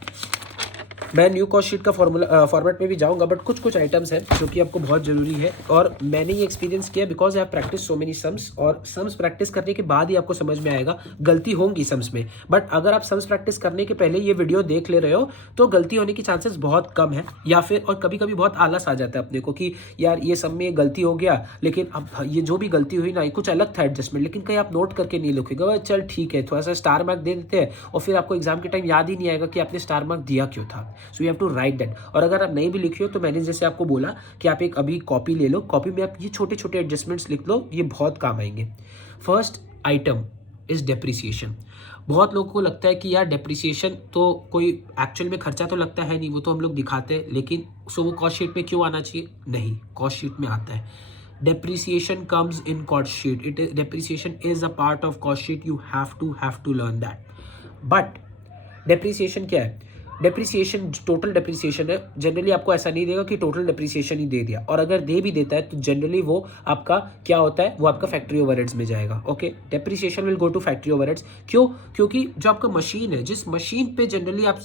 मैं न्यू कॉस्ट शीट का फॉर्मेट में भी जाऊंगा, बट कुछ कुछ आइटम्स हैं जो कि आपको बहुत ज़रूरी है, और मैंने ये एक्सपीरियंस किया because I have practice so many sums, और सम्स प्रैक्टिस करने के बाद ही आपको समझ में आएगा। गलती होंगी सम्स में, बट अगर आप सम्स प्रैक्टिस करने के पहले ये वीडियो देख ले रहे हो तो गलती होने की चांसेस बहुत कम है। या फिर और कभी कभी बहुत आलस आ जाता है अपने को कि यार ये सब में गलती हो गया, लेकिन अब ये जो भी गलती हुई ना, ये कुछ अलग था एडजस्टमेंट, लेकिन कहीं आप नोट करके नहीं लिखेगा, चल ठीक है थोड़ा सा स्टार मार्क दे देते हैं, और फिर आपको एग्जाम के टाइम याद ही नहीं आएगा कि आपने स्टार मार्क दिया क्यों था। So you have to write that. और अगर आप नहीं भी लिखे हो तो मैंने जैसे आपको बोला कि आप एक अभी कॉपी ले लो, कॉपी में आप ये छोटे छोटे एडजस्टमेंट्स लिख लो, ये बहुत काम आएंगे। First item is depreciation. बहुत लोगों को लगता है कि यार डेप्रिसिएशन तो कोई एक्चुअल में खर्चा तो लगता है नहीं, वो तो हम लोग दिखाते हैं, लेकिन सो वो कॉस्ट शीट में क्यों आना चाहिए? नहीं, कॉस्ट शीट में आता है। depreciation comes in cost sheet. Depreciation is a part of cost sheet. You have to learn that. But depreciation क्या है? डेप्रिसिएशन टोटल डेप्रिसिएशन है। जनरली आपको ऐसा नहीं देगा कि टोटल डेप्रिसिएशन ही दे दिया, और अगर दे भी देता है तो जनरली वो आपका क्या होता है, वो आपका फैक्ट्री ओवरहेड्स में जाएगा। Okay, depreciation will go to factory overheads. क्यों? क्योंकि जो आपका मशीन है, जिस मशीन पे जनरली आप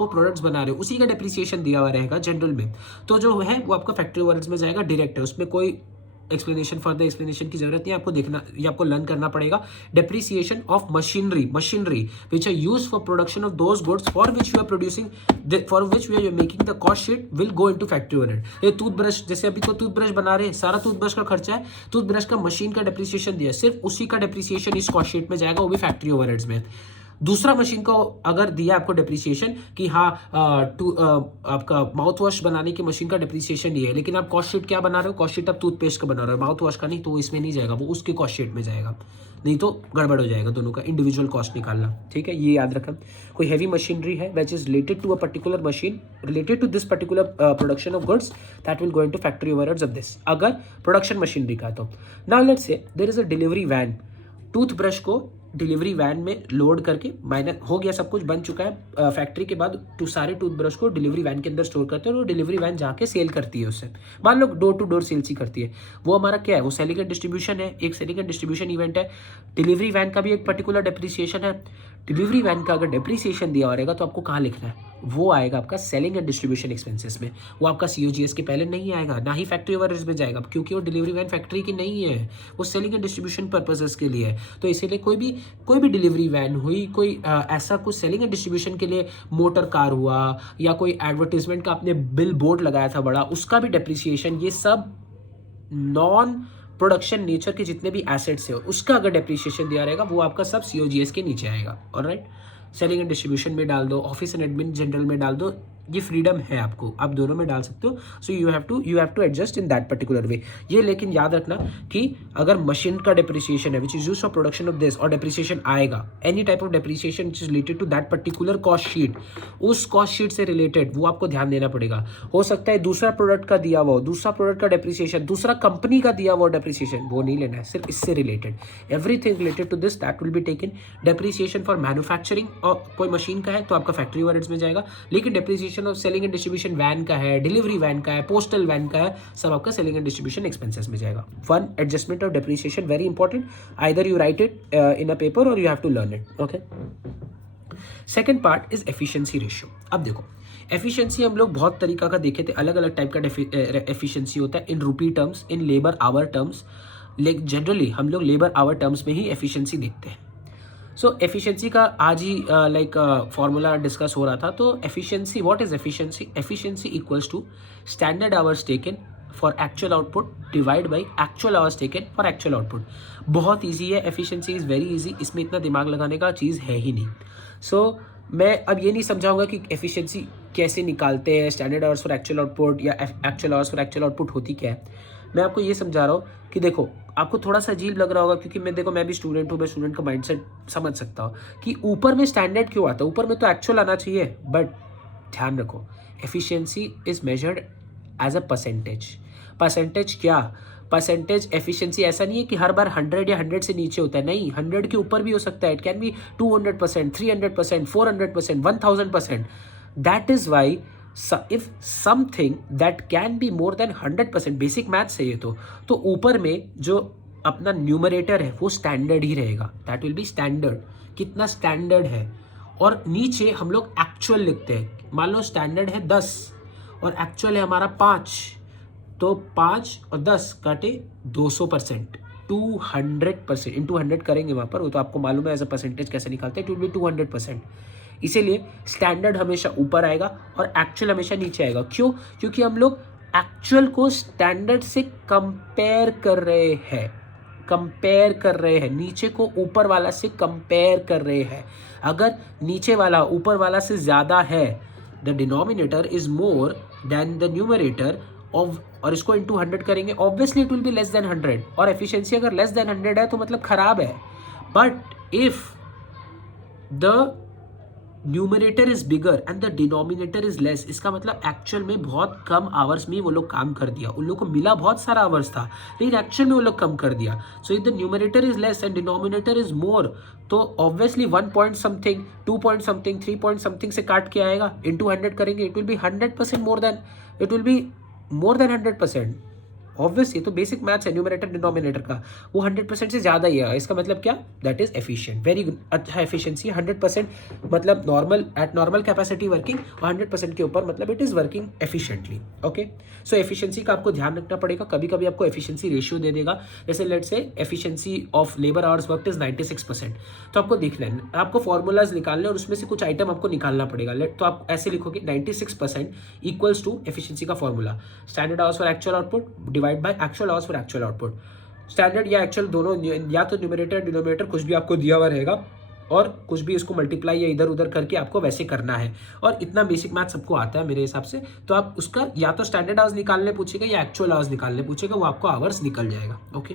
वो प्रोडक्ट्स बना रहे हो, उसी का डेप्रिसिएशन दिया हुआ रहेगा जनरल में, तो जो है वो आपका फैक्ट्री ओवरहेड्स में जाएगा डायरेक्ट है, उसमें कोई एक्सप्लेनेशन फर्दर एक्सप्लेनेशन की जरूरत नहीं है, आपको देखना, ये आपको लर्न करना पड़ेगा। Depreciation of machinery which are used for production of those goods for which you are producing, for which we are making the cost sheet will go into factory overhead. ये टूथब्रश, जैसे अभी तो toothbrush बना रहे हैं, सारा toothbrush का खर्चा है, टूथब्रश का मशीन का डेप्रिसिएशन दिया, सिर्फ उसी का डेप्रिसिएशन इस कॉस्ट शीट में जाएगा, वो भी फैक्ट्री ओवरहेड्स में। दूसरा मशीन को अगर दिया आपको डेप्रिसिएशन कि हाँ आपका माउथ वॉश बनाने की मशीन का डेप्रिसिएशन ये है, लेकिन आप कॉस्ट शीट क्या बना रहे हो, कॉस्ट शीट आप टूथपेस्ट का बना रहे हो, माउथ वॉश का नहीं, तो इसमें नहीं जाएगा, वो उसके कॉस्ट शीट में जाएगा, नहीं तो गड़बड़ हो जाएगा दोनों का इंडिविजुअल कॉस्ट निकालना। ठीक है, ये याद रखें। कोई हैवी मशीनरी है which is related to a particular machine, related to this particular production of goods, that will go into factory overheads of this, अगर प्रोडक्शन मशीनरी का। तो now let's say there is a delivery van, toothbrush को delivery van में load करके, minor हो गया, सब कुछ बन चुका है फैक्ट्री के बाद, सारे टूथब्रश को डिलीवरी वैन के अंदर स्टोर करते हैं, और वो डिलीवरी वैन जाके सेल करती है उससे, मान लो डोर टू डोर सेल्स ही करती है। वो हमारा क्या है, वो सेलिंग एंड डिस्ट्रीब्यूशन है, एक सेलिंग एंड डिस्ट्रीब्यूशन इवेंट है। डिलीवरी वैन का भी एक पर्टिकुलर डेप्रिसिएशन है। डिलीवरी वैन का अगर डेप्रिसिएशन दिया रहेगा तो आपको कहाँ लिखना है, वो आएगा आपका सेलिंग एंड डिस्ट्रीब्यूशन एक्सपेंसेस में, वो आपका COGS के पहले नहीं आएगा, ना ही फैक्ट्री ओवरहेड्स में जाएगा, क्योंकि वो डिलीवरी वैन फैक्ट्री की नहीं है, वो सेलिंग एंड डिस्ट्रीब्यूशन पर्पसेस के लिए है। तो इसीलिए कोई भी डिलीवरी वैन हुई, कोई ऐसा कुछ सेलिंग एंड डिस्ट्रीब्यूशन के लिए मोटर कार हुआ, या कोई एडवर्टीजमेंट का आपने बिल बोर्ड लगाया था बड़ा, उसका भी डेप्रिसिएशन, ये सब नॉन प्रोडक्शन नेचर के जितने भी एसेट्स है, उसका अगर डेप्रिसिएशन दिया रहेगा, वो आपका सब COGS के नीचे आएगा। ऑलराइट, सेलिंग एंड डिस्ट्रीब्यूशन में डाल दो, ऑफिस एंड एडमिन जनरल में डाल दो, ये फ्रीडम है आपको, आप दोनों में डाल सकते हो। So you have to adjust in that particular way. ये लेकिन याद रखना कि अगर मशीन का डेप्रिसिएशन है which is used for production of this, और डेप्रिसिएशन आएगा, any type of depreciation which is related to that particular cost sheet, उस कॉस्ट शीट से रिलेटेड वो आपको ध्यान देना पड़ेगा। हो सकता है दूसरा प्रोडक्ट का दिया हुआ, दूसरा प्रोडक्ट का डेप्रिसिएशन, दूसरा कंपनी का दिया हुआ डेप्रिसिएशन, वो नहीं लेना है, सिर्फ इससे related, everything related to this that will be taken. Depreciation for manufacturing, और कोई मशीन का है तो आपका फैक्ट्री ओवरहेड्स में जाएगा, लेकिन depreciation of selling and distribution van का है, डिलीवरी वैन का है, पोस्टल वैन का है, सब आपका सेलिंग एंड डिस्ट्रीब्यूशन एक्सपेंसेस में जाएगा। One adjustment of depreciation very important, either you write it in a paper और you have to learn it. Okay, second part is efficiency ratio. अब देखो, एफिशिएंसी हम लोग बहुत तरीका का देखे थे, अलग अलग टाइप का एफिशिएंसी होता है, in rupee terms, in labour hour terms, लेकिन जनरली हम लोग लेबर आवर टर्म्स में ही एफिशिएंसी देखते हैं। सो एफिशिएंसी का आज ही फॉर्मूला डिस्कस हो रहा था। तो efficiency, what is efficiency? Efficiency equals to standard hours taken for actual output divide by actual hours taken for actual output. बहुत ईजी है, एफिशिएंसी इज़ वेरी ईजी, इसमें इतना दिमाग लगाने का चीज़ है ही नहीं। सो मैं अब ये नहीं समझाऊंगा कि एफिशिएंसी कैसे निकालते हैं, standard hours for actual output या actual hours for actual output होती क्या है। मैं आपको ये समझा रहा हूँ कि देखो, आपको थोड़ा सा अजीब लग रहा होगा, क्योंकि मैं भी स्टूडेंट हूँ, मैं स्टूडेंट का माइंडसेट समझ सकता हूँ कि ऊपर में स्टैंडर्ड क्यों आता है, ऊपर में तो एक्चुअल आना चाहिए। बट ध्यान रखो, efficiency is measured as a percentage क्या? परसेंटेज एफिशिएंसी ऐसा नहीं है कि हर बार 100 या 100 से नीचे होता है, नहीं, 100 के ऊपर भी हो सकता है। It can be 200%, 300%, 400%, 1000%। That is why if something that can be more than 100%, basic maths है ये तो ऊपर में जो अपना न्यूमरेटर है वो स्टैंडर्ड ही रहेगा, दैट विल बी स्टैंडर्ड, कितना स्टैंडर्ड है। और नीचे हम लोग एक्चुअल लिखते हैं। मान लो स्टैंडर्ड है 10 और एक्चुअल है हमारा 5, तो 5 और 10 काटे 200%, 200% इंटू 100 करेंगे वहाँ पर, वो तो आपको मालूम है एज अ परसेंटेज कैसे निकालते हैं, इट विल बी 200%। इसीलिए स्टैंडर्ड हमेशा ऊपर आएगा और एक्चुअल हमेशा नीचे आएगा। क्यों? क्योंकि हम लोग एक्चुअल को स्टैंडर्ड से कंपेयर कर रहे हैं, कंपेयर कर रहे हैं, नीचे को ऊपर वाला से कंपेयर कर रहे हैं। अगर नीचे वाला ऊपर वाला से ज़्यादा है, the denominator is more than the numerator of, और इसको इंटू 100 करेंगे, obviously it will be less than 100, और एफिशिएंसी अगर लेस देन 100 है तो मतलब खराब है। But if the numerator is bigger and the denominator is less, इसका मतलब एक्चुअल में बहुत कम आवर्स में वो लोग काम कर दिया, उन लोग को मिला बहुत सारा आवर्स था लेकिन एक्चुअल में वो लोग कम कर दिया। So if the numerator is less and denominator is more, तो obviously 1 point something, 2 point something, 3 point something से काट के आएगा, इंटू 100 करेंगे, it will be 100% more than, it will be more than 100%। Obviously तो बेसिक मैथ्स है numerator denominator का, वो 100% से ज़्यादा ही है। इसका मतलब क्या? That is efficient, very good, अच्छा एफिशिएंसी 100%, मतलब normal at normal capacity working, 100% के ऊपर मतलब it is working efficiently. Okay, so efficiency का आपको ध्यान रखना पड़ेगा। कभी कभी आपको एफिशिएंसी रेशियो दे देगा, जैसे लेट से efficiency of labour hours work is 96%, तो आपको देखना है, आपको फॉर्मूलाज निकालने और उसमें से कुछ आइटम आपको निकालना पड़ेगा। तो आप ऐसे लिखोगे 96% इक्वल्स टू एफिशिएंसी का formula, standard hours for actual output divide by actual hours for actual output. Standard या एक्चुअल दोनों, या तो न्यूमरेटर डिनोमिनेटर कुछ भी आपको दिया हुआ रहेगा और कुछ भी इसको मल्टीप्लाई या इधर उधर करके आपको वैसे करना है, और इतना बेसिक मैथ सबको आता है मेरे हिसाब से। तो आप उसका या तो स्टैंडर्ड आवर्स निकालने पूछेगा या एक्चुअल आवर्स निकालने पूछेगा, वो आपको आवर्स निकल जाएगा। ओके,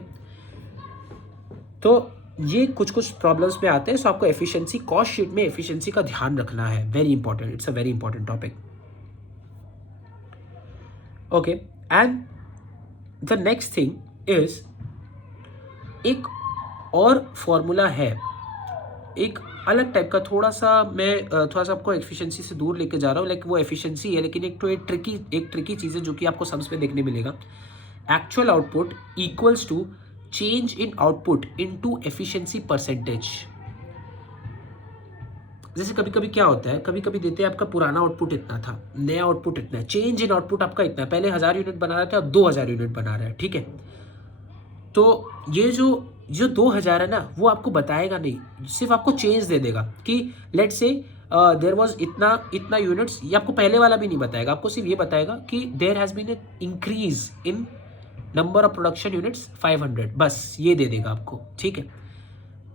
तो ये कुछ कुछ प्रॉब्लम्स में आते हैं। सो आपको एफिशिएंसी, कॉस्ट शीट में एफिशिएंसी का ध्यान रखना है, very important, it's a very important topic. Okay, and the next thing is, एक और फॉर्मूला है, एक अलग टाइप का, थोड़ा सा मैं थोड़ा सा आपको एफिशिएंसी से दूर लेके जा रहा हूँ, लाइक वो एफिशिएंसी है लेकिन एक ट्रिकी चीज़ है जो कि आपको सम्स में देखने मिलेगा। Actual output equals to change in output into efficiency percentage. जैसे कभी कभी क्या होता है, कभी कभी देते हैं आपका पुराना आउटपुट इतना था, नया आउटपुट इतना है, चेंज इन आउटपुट आपका इतना है, पहले 1000 यूनिट बना रहा था अब 2000 यूनिट बना रहा है, ठीक है। तो ये जो 2000 है ना, वो आपको बताएगा नहीं, सिर्फ आपको चेंज दे देगा कि लेट से देयर वाज इतना यूनिट्स, ये आपको पहले वाला भी नहीं बताएगा, आपको सिर्फ ये बताएगा कि there has been a increase in number of production units 500, बस ये दे देगा आपको, ठीक है।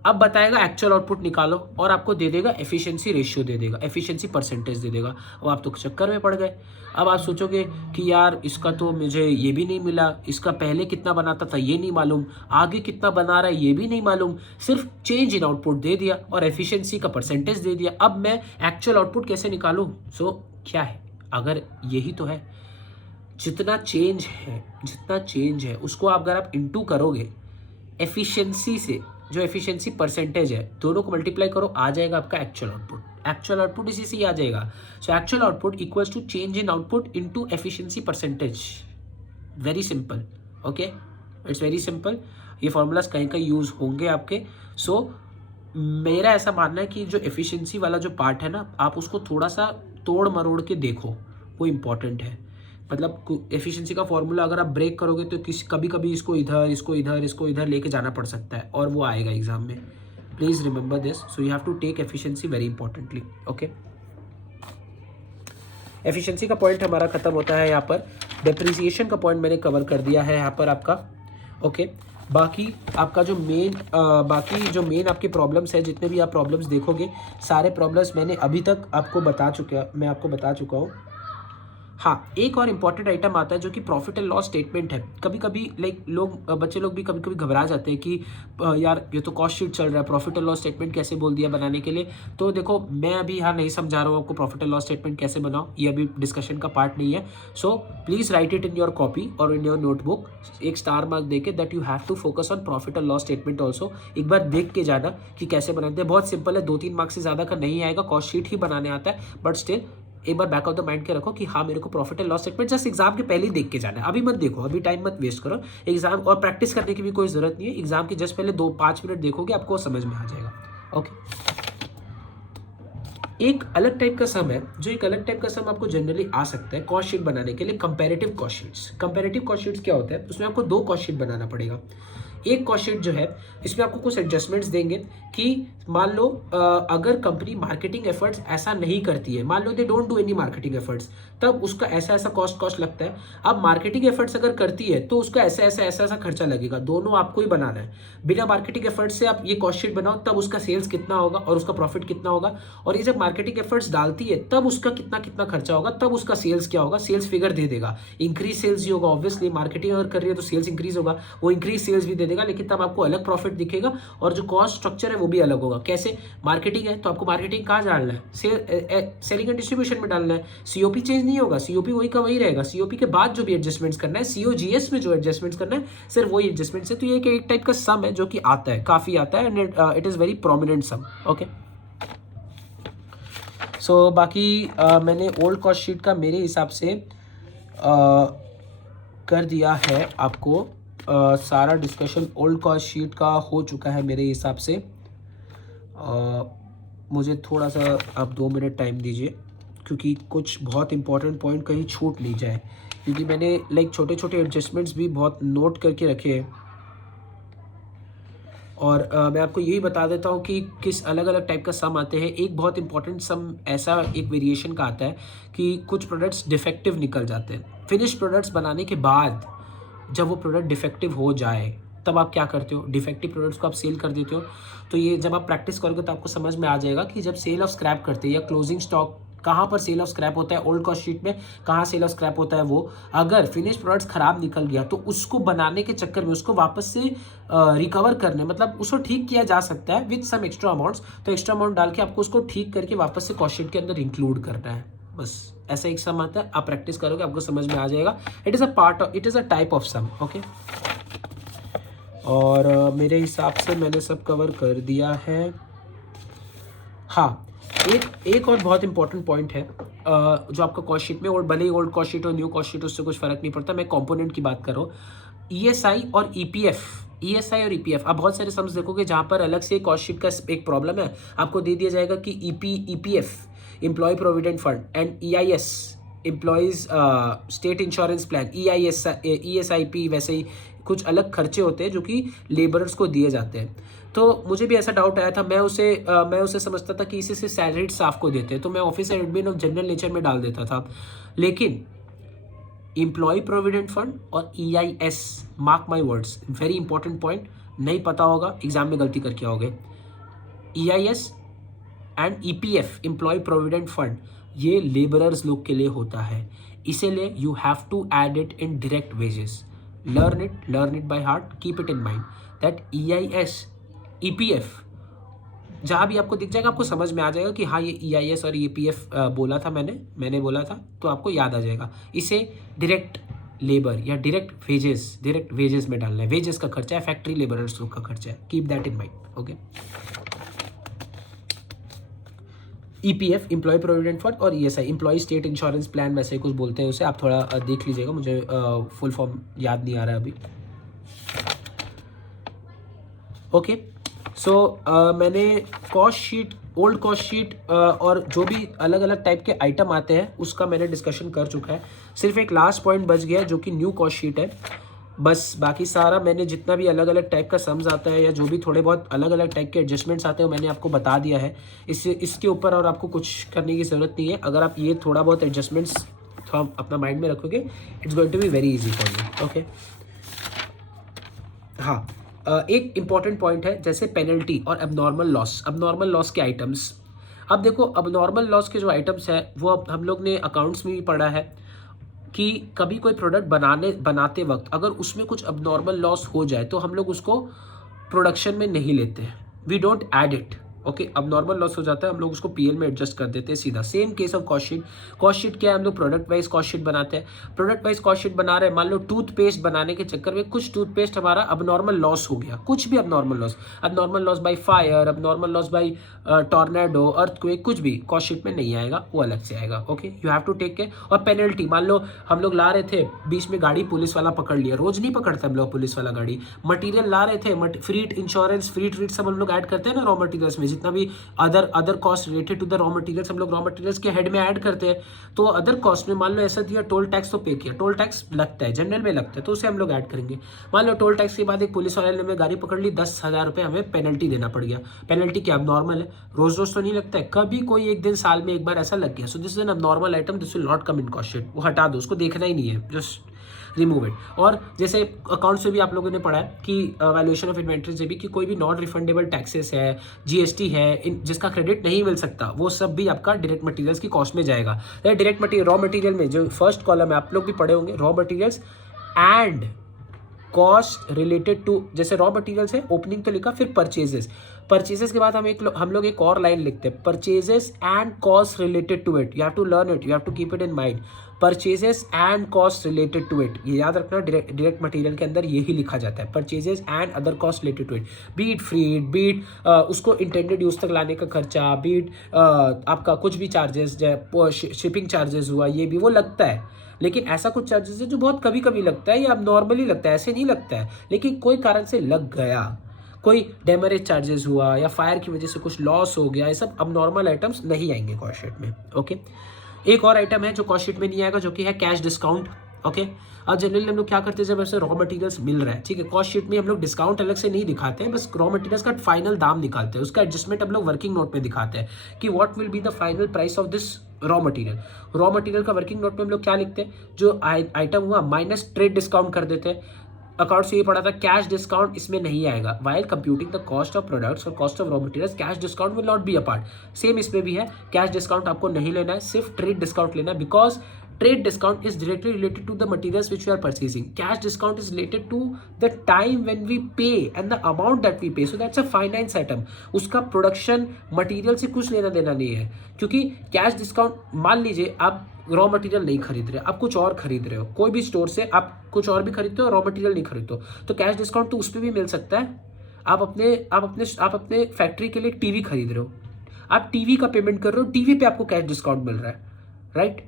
अब बताएगा एक्चुअल आउटपुट निकालो और आपको दे देगा एफिशिएंसी रेशियो, दे देगा एफिशिएंसी परसेंटेज दे देगा। अब आप तो चक्कर में पड़ गए। अब आप सोचोगे कि यार इसका तो मुझे ये भी नहीं मिला, इसका पहले कितना बनाता था ये नहीं मालूम, आगे कितना बना रहा है ये भी नहीं मालूम, सिर्फ चेंज इन आउटपुट दे दिया और एफिशिएंसी का परसेंटेज दे दिया। अब मैं एक्चुअल आउटपुट कैसे निकालूँ? सो क्या है, अगर यही तो है, जितना चेंज है उसको अगर आप इंटू करोगे एफिशिएंसी से, जो एफिशिएंसी परसेंटेज है, दोनों को मल्टीप्लाई करो, आ जाएगा आपका एक्चुअल आउटपुट। एक्चुअल आउटपुट इसी से ही आ जाएगा। So actual output equals to change in output into efficiency percentage. Very simple, okay, it's very simple. ये फॉर्मूलाज कहीं कहीं यूज होंगे आपके। सो मेरा ऐसा मानना है कि जो एफिशिएंसी वाला जो पार्ट है ना, आप उसको थोड़ा सा तोड़ मरोड़ के देखो, वो इम्पॉर्टेंट है। मतलब एफिशिएंसी का फॉर्मूला अगर आप ब्रेक करोगे तो कभी कभी इसको इधर लेके जाना पड़ सकता है और वो आएगा एग्जाम में। Please remember this. So you have to take efficiency very importantly. Okay, efficiency का पॉइंट हमारा खत्म होता है यहाँ पर। डेप्रिसिएशन का पॉइंट मैंने कवर कर दिया है यहाँ पर आपका। ओके, बाकी आपका जो मेन आपके प्रॉब्लम्स है, जितने भी आप प्रॉब्लम्स देखोगे, सारे प्रॉब्लम्स मैं आपको बता चुका हूँ। हाँ, एक और इम्पॉर्टेंट आइटम आता है जो कि प्रॉफिट एंड लॉस स्टेटमेंट है। कभी कभी लाइक बच्चे लोग भी कभी कभी घबरा जाते हैं कि यार ये तो कॉस्ट शीट चल रहा है, प्रॉफिट एंड लॉस स्टेटमेंट कैसे बोल दिया बनाने के लिए। तो देखो, मैं अभी यहाँ नहीं समझा रहा हूँ आपको प्रॉफिट एंड लॉस स्टेटमेंट कैसे बनाओ, ये अभी डिस्कशन का पार्ट नहीं है। So please write it in your copy और इन योर नोटबुक, एक स्टार मार्क देके, that you have to focus on profit and loss statement also. एक बार देख के जाना कि कैसे बनाते हैं, बहुत सिंपल है, 2-3 मार्क्स से ज़्यादा का नहीं आएगा, कॉस्ट शीट ही बनाने आता है। बट स्टिल एक बार बैक ऑफ द माइंड के रखो कि हाँ मेरे को profit and loss statement just exam के पहले ही देख के जाना है। अभी मत देखो, अभी टाइम मत वेस्ट करो, एग्जाम और प्रैक्टिस करने की भी कोई जरूरत नहीं है। एग्जाम के जस्ट पहले 2-5 मिनट देखोगे, आपको समझ में आ जाएगा। ओके, एक अलग टाइप का सम है, जो एक अलग टाइप का सम आपको जनरली आ सकता है कॉस्ट शीट बनाने के लिए, comparative cost sheets. Comparative cost sheets क्या होता है, उसमें आपको दो कॉस्ट शीट बनाना पड़ेगा। एक कॉस्ट शीट जो है इसमें आपको कुछ एडजस्टमेंट्स देंगे कि मान लो अगर कंपनी मार्केटिंग एफर्ट्स ऐसा नहीं करती है, मान लो they don't do any marketing efforts, तब उसका ऐसा ऐसा कॉस्ट लगता है। अब मार्केटिंग एफर्ट्स अगर करती है तो उसका ऐसा खर्चा लगेगा, दोनों आपको ही बनाना है। बिना मार्केटिंग एफर्ट्स से आप ये कॉस्ट शीट बनाओ, तब उसका सेल्स कितना होगा और उसका प्रॉफिट कितना होगा, और ये जब मार्केटिंग एफर्ट्स डालती है तब उसका कितना कितना खर्चा होगा, तब उसका सेल्स क्या होगा, सेल्स फिगर दे देगा। इंक्रीज सेल्स ही होगा, ऑब्वियसली मार्केटिंग अगर कर रही है तो सेल्स इंक्रीज होगा, वो इंक्रीज सेल्स भी दे देगा, लेकिन तब आपको अलग प्रॉफिट दिखेगा और जो कॉस्ट स्ट्रक्चर है वो भी अलग होगा। कैसे, मार्केटिंग है तो आपको मार्केटिंग कहाँ डालना है, सेलिंग एंड डिस्ट्रीब्यूशन में डालना है। सीओपी चेंज नहीं होगा, सीओपी वही का वही रहेगा। सीओपी के बाद जो भी एडजस्टमेंट्स करना है, सीओजीएस में जो एडजस्टमेंट्स करना है सिर्फ वही एडजस्टमेंट्स है। तो ये एक टाइप का सम है जो कि आता है, काफी आता है, and it is very prominent sum. Okay, so बाकी मैंने ओल्ड कॉस्ट शीट का मेरे हिसाब से कर दिया है आपको। सारा डिस्कशन ओल्ड कॉस्ट शीट का हो चुका है मेरे हिसाब से। मुझे थोड़ा सा आप 2 मिनट टाइम दीजिए, क्योंकि कुछ बहुत इंपॉर्टेंट पॉइंट कहीं छूट नहीं जाए, क्योंकि मैंने छोटे छोटे एडजस्टमेंट्स भी बहुत नोट करके रखे हैं। और मैं आपको यही बता देता हूँ कि किस अलग अलग टाइप का सम आते हैं। एक बहुत इंपॉर्टेंट सम ऐसा एक वेरिएशन का आता है कि कुछ प्रोडक्ट्स डिफेक्टिव निकल जाते हैं। फिनिश प्रोडक्ट्स बनाने के बाद जब वो प्रोडक्ट डिफेक्टिव हो जाए तब आप क्या करते हो, डिफेक्टिव प्रोडक्ट्स को आप सेल कर देते हो। तो ये जब आप प्रैक्टिस करोगे तो आपको समझ में आ जाएगा कि जब सेल ऑफ स्क्रैप करते हैं या क्लोजिंग स्टॉक, कहाँ पर सेल ऑफ स्क्रैप होता है ओल्ड कॉस्ट शीट में, कहाँ सेल ऑफ स्क्रैप होता है वो। अगर फिनिश प्रोडक्ट्स खराब निकल गया तो उसको बनाने के चक्कर में उसको वापस से रिकवर करने, मतलब उसको ठीक किया जा सकता है विद सम एक्स्ट्रा अमाउंट्स। तो एक्स्ट्रा अमाउंट डाल के आपको उसको ठीक करके वापस से कॉस्ट शीट के अंदर इंक्लूड करना है। बस ऐसा एक सम आता है, आप प्रैक्टिस करोगे आपको समझ में आ जाएगा। It is a part of, it is a type of sum. Okay, और मेरे हिसाब से मैंने सब कवर कर दिया है। हाँ, एक और बहुत इंपॉर्टेंट पॉइंट है जो आपका कॉस्ट शीट में, और भले ही ओल्ड कॉस्ट शीट और न्यू कॉस्ट शीट उससे कुछ फर्क नहीं पड़ता, मैं कंपोनेंट की बात कर रहा हूँ। ईएसआई और ईपीएफ, ईएसआई और ईपीएफ, आप बहुत सारे सम्स देखोगे जहाँ पर अलग से कॉस्ट शीट का एक प्रॉब्लम है, आपको दे दिया जाएगा कि EPF employ provident fund and EIS employees state insurance plan, ESIP, वैसे ही कुछ अलग खर्चे होते हैं जो कि लेबरर्स को दिए जाते हैं। तो मुझे भी ऐसा डाउट आया था, मैं उसे समझता था कि इसी से सैलरीड स्टाफ को देते हैं, तो मैं office admin of general nature में डाल देता था। लेकिन एम्प्लॉय प्रोविडेंट फंड और EIS, mark my words, very important point, नहीं पता होगा एग्जाम में गलती करके आओगे। EIS and EPF, employ provident fund, ये लेबरर्स लोग के लिए होता है, इसीलिए you have to add it in direct wages. Learn it by heart, keep it in mind that EIS, EPF जहाँ भी आपको दिख जाएगा आपको समझ में आ जाएगा कि हाँ ये ईआईएस और ईपीएफ बोला था मैंने बोला था, तो आपको याद आ जाएगा। इसे डायरेक्ट लेबर या डायरेक्ट वेजेस में डालना है। वेजेस का खर्चा है, फैक्ट्री लेबरर्स लोग का खर्चा है, keep that in mind. Okay, EPF employ provident fund और ESI employ state insurance plan, वैसे ही कुछ बोलते हैं उसे, आप थोड़ा देख लीजिएगा, मुझे फुल फॉर्म याद नहीं आ रहा है अभी। ओके, सो मैंने cost sheet, old cost sheet और जो भी अलग अलग टाइप के आइटम आते हैं उसका मैंने डिस्कशन कर चुका है। सिर्फ एक लास्ट पॉइंट बच गया है जो कि न्यू कॉस्ट शीट है। बस बाकी सारा मैंने जितना भी अलग अलग टाइप का सम्स आता है या जो भी थोड़े बहुत अलग अलग टाइप के एडजस्टमेंट्स आते हैं मैंने आपको बता दिया है। इसके ऊपर और आपको कुछ करने की ज़रूरत नहीं है। अगर आप ये थोड़ा बहुत एडजस्टमेंट्स थोड़ा अपना माइंड में रखोगे, it's going to be very easy for you. Okay, हाँ, एक इम्पॉर्टेंट पॉइंट है जैसे पेनल्टी और अबनॉर्मल लॉस के आइटम्स। अब देखो, अबनॉर्मल लॉस के जो आइटम्स हैं वो अब हम लोग ने अकाउंट्स में भी पढ़ा है कि कभी कोई प्रोडक्ट बनाते वक्त अगर उसमें कुछ अबनॉर्मल लॉस हो जाए तो हम लोग उसको प्रोडक्शन में नहीं लेते हैं, we don't add it. Okay, अब नॉर्मल लॉस हो जाता है हम लोग उसको पीएल में एडजस्ट कर देते हैं सीधा। Same case of cost sheet. Cost sheet क्या है, हम लोग प्रोडक्ट वाइज कॉस्ट शीट बनाते हैं। प्रोडक्ट वाइज कॉस्ट शीट बना रहे हैं, मान लो टूथपेस्ट बनाने के चक्कर में कुछ टूथपेस्ट हमारा अब लॉस हो गया, कुछ भी अब नॉर्मल लॉस बाई फायर, अब normal loss by tornado, earthquake, कुछ भी कॉस्ट शीट में नहीं आएगा, वो अलग से आएगा। Okay, you have to take care. और पेनल्टी, मान लो हम लोग ला रहे थे, बीच में गाड़ी पुलिस वाला पकड़ लिया, रोज नहीं पकड़ते हम लोग पुलिस वाला गाड़ी, मटेरियल ला रहे थे, फ्रीट इंश्योरेंस, फ्रीट सब हम लोग ऐड करते हैं ना रॉ मटेरियल्स में, जितना भी other cost related to the raw materials हम लोग रॉ मटेरियल्स के हेड में ऐड करते हैं, तो अदर कॉस्ट में मान लो ऐसा दिया टोल टैक्स तो पे किया, टोल टैक्स लगता है जनरल में लगता है, तो उसे हम लोग ऐड करेंगे। मान लो टोल टैक्स के बाद एक पुलिस वाले ने हमें गाड़ी पकड़ ली, 10,000 रुपये हमें पेनल्टी देना पड़ गया। पेनल्टी क्या अब नॉर्मल है, रोज रोज तो नहीं लगता है, कभी कोई एक दिन साल में एक बार ऐसा लग गया, so this is an normal item, this will not come in cost sheet, वो हटा दो, उसको देखना ही नहीं है, जस्ट रिमूव इट। और जैसे अकाउंट्स में भी आप लोगों ने पढ़ा है कि वैल्यूएशन ऑफ इन्वेंट्री से भी कि कोई भी नॉन रिफंडेबल टैक्सेस है, जीएसटी है, जिसका क्रेडिट नहीं मिल सकता, वो सब भी आपका डायरेक्ट मटेरियल्स की कॉस्ट में जाएगा। डायरेक्ट मटेरियल रॉ मटेरियल में जो फर्स्ट कॉलम है आप लोग भी पढ़े होंगे, raw materials and cost related to, जैसे रॉ मटेरियल्स है ओपनिंग तो लिखा, फिर परचेजेस, परचेजेस के बाद हम लोग एक और लाइन लिखते हैं, purchases and cost related to it, you have to learn it, you have to keep it in mind, purchases and cost related to it, ये याद रखना, डायरेक्ट मटेरियल के अंदर यही लिखा जाता है, purchases and other cost related to it, बीट फ्रीड, बीट उसको इंटेंडेड यूज तक लाने का खर्चा, बीट आपका कुछ भी चार्जेस, शिपिंग चार्जेस हुआ, ये भी वो लगता है, लेकिन ऐसा कुछ चार्जेस है जो बहुत कभी कभी लगता है या अब नॉर्मली लगता है, ऐसे नहीं लगता है, लेकिन कोई कारण से लग गया, कोई डेमरेज चार्जेस हुआ या फायर की वजह से कुछ लॉस हो गया, ये सब अब नॉर्मल आइटम्स नहीं आएंगे कॉस्ट शीट में। ओके, एक और आइटम है जो कॉस्ट शीट में नहीं आएगा, जो कि है कैश डिस्काउंट। ओके, अब जनरली हम लोग क्या करते हैं, जब ऐसे रॉ मटेरियल्स मिल रहा है, ठीक है, कॉस्ट शीट में हम लोग डिस्काउंट अलग से नहीं दिखाते हैं, बस रॉ मटेरियल्स का फाइनल दाम निकालते हैं, उसका एडजस्टमेंट हम लोग वर्किंग नोट में दिखाते हैं कि what will be the final price of this raw material. Raw material का वर्किंग नोट में हम लोग क्या लिखते हैं, जो आइटम हुआ माइनस ट्रेड डिस्काउंट कर देते हैं। अकाउंट से ये पढ़ा था, कैश डिस्काउंट इसमें नहीं आएगा, while computing the cost of products और cost of raw materials, cash discount will not be a part. Same इसमें भी है, कैश डिस्काउंट आपको नहीं लेना है, सिर्फ ट्रेड डिस्काउंट लेना है, because trade discount is directly related to the materials which we are purchasing. Cash discount is related to the time when we pay and the amount that we pay, so that's a finance item, उसका production material से कुछ लेना देना नहीं है, क्योंकि cash discount, मान लीजिए आप रॉ मटेरियल नहीं खरीद रहे, आप कुछ और खरीद रहे हो, कोई भी स्टोर से आप कुछ और भी खरीदते हो, रॉ मटेरियल नहीं खरीदते हो, तो कैश डिस्काउंट तो उस पर भी मिल सकता है। आप अपने फैक्ट्री के लिए एक टीवी खरीद रहे हो, आप टीवी का पेमेंट कर रहे हो, टीवी पे आपको कैश डिस्काउंट मिल रहा है, right?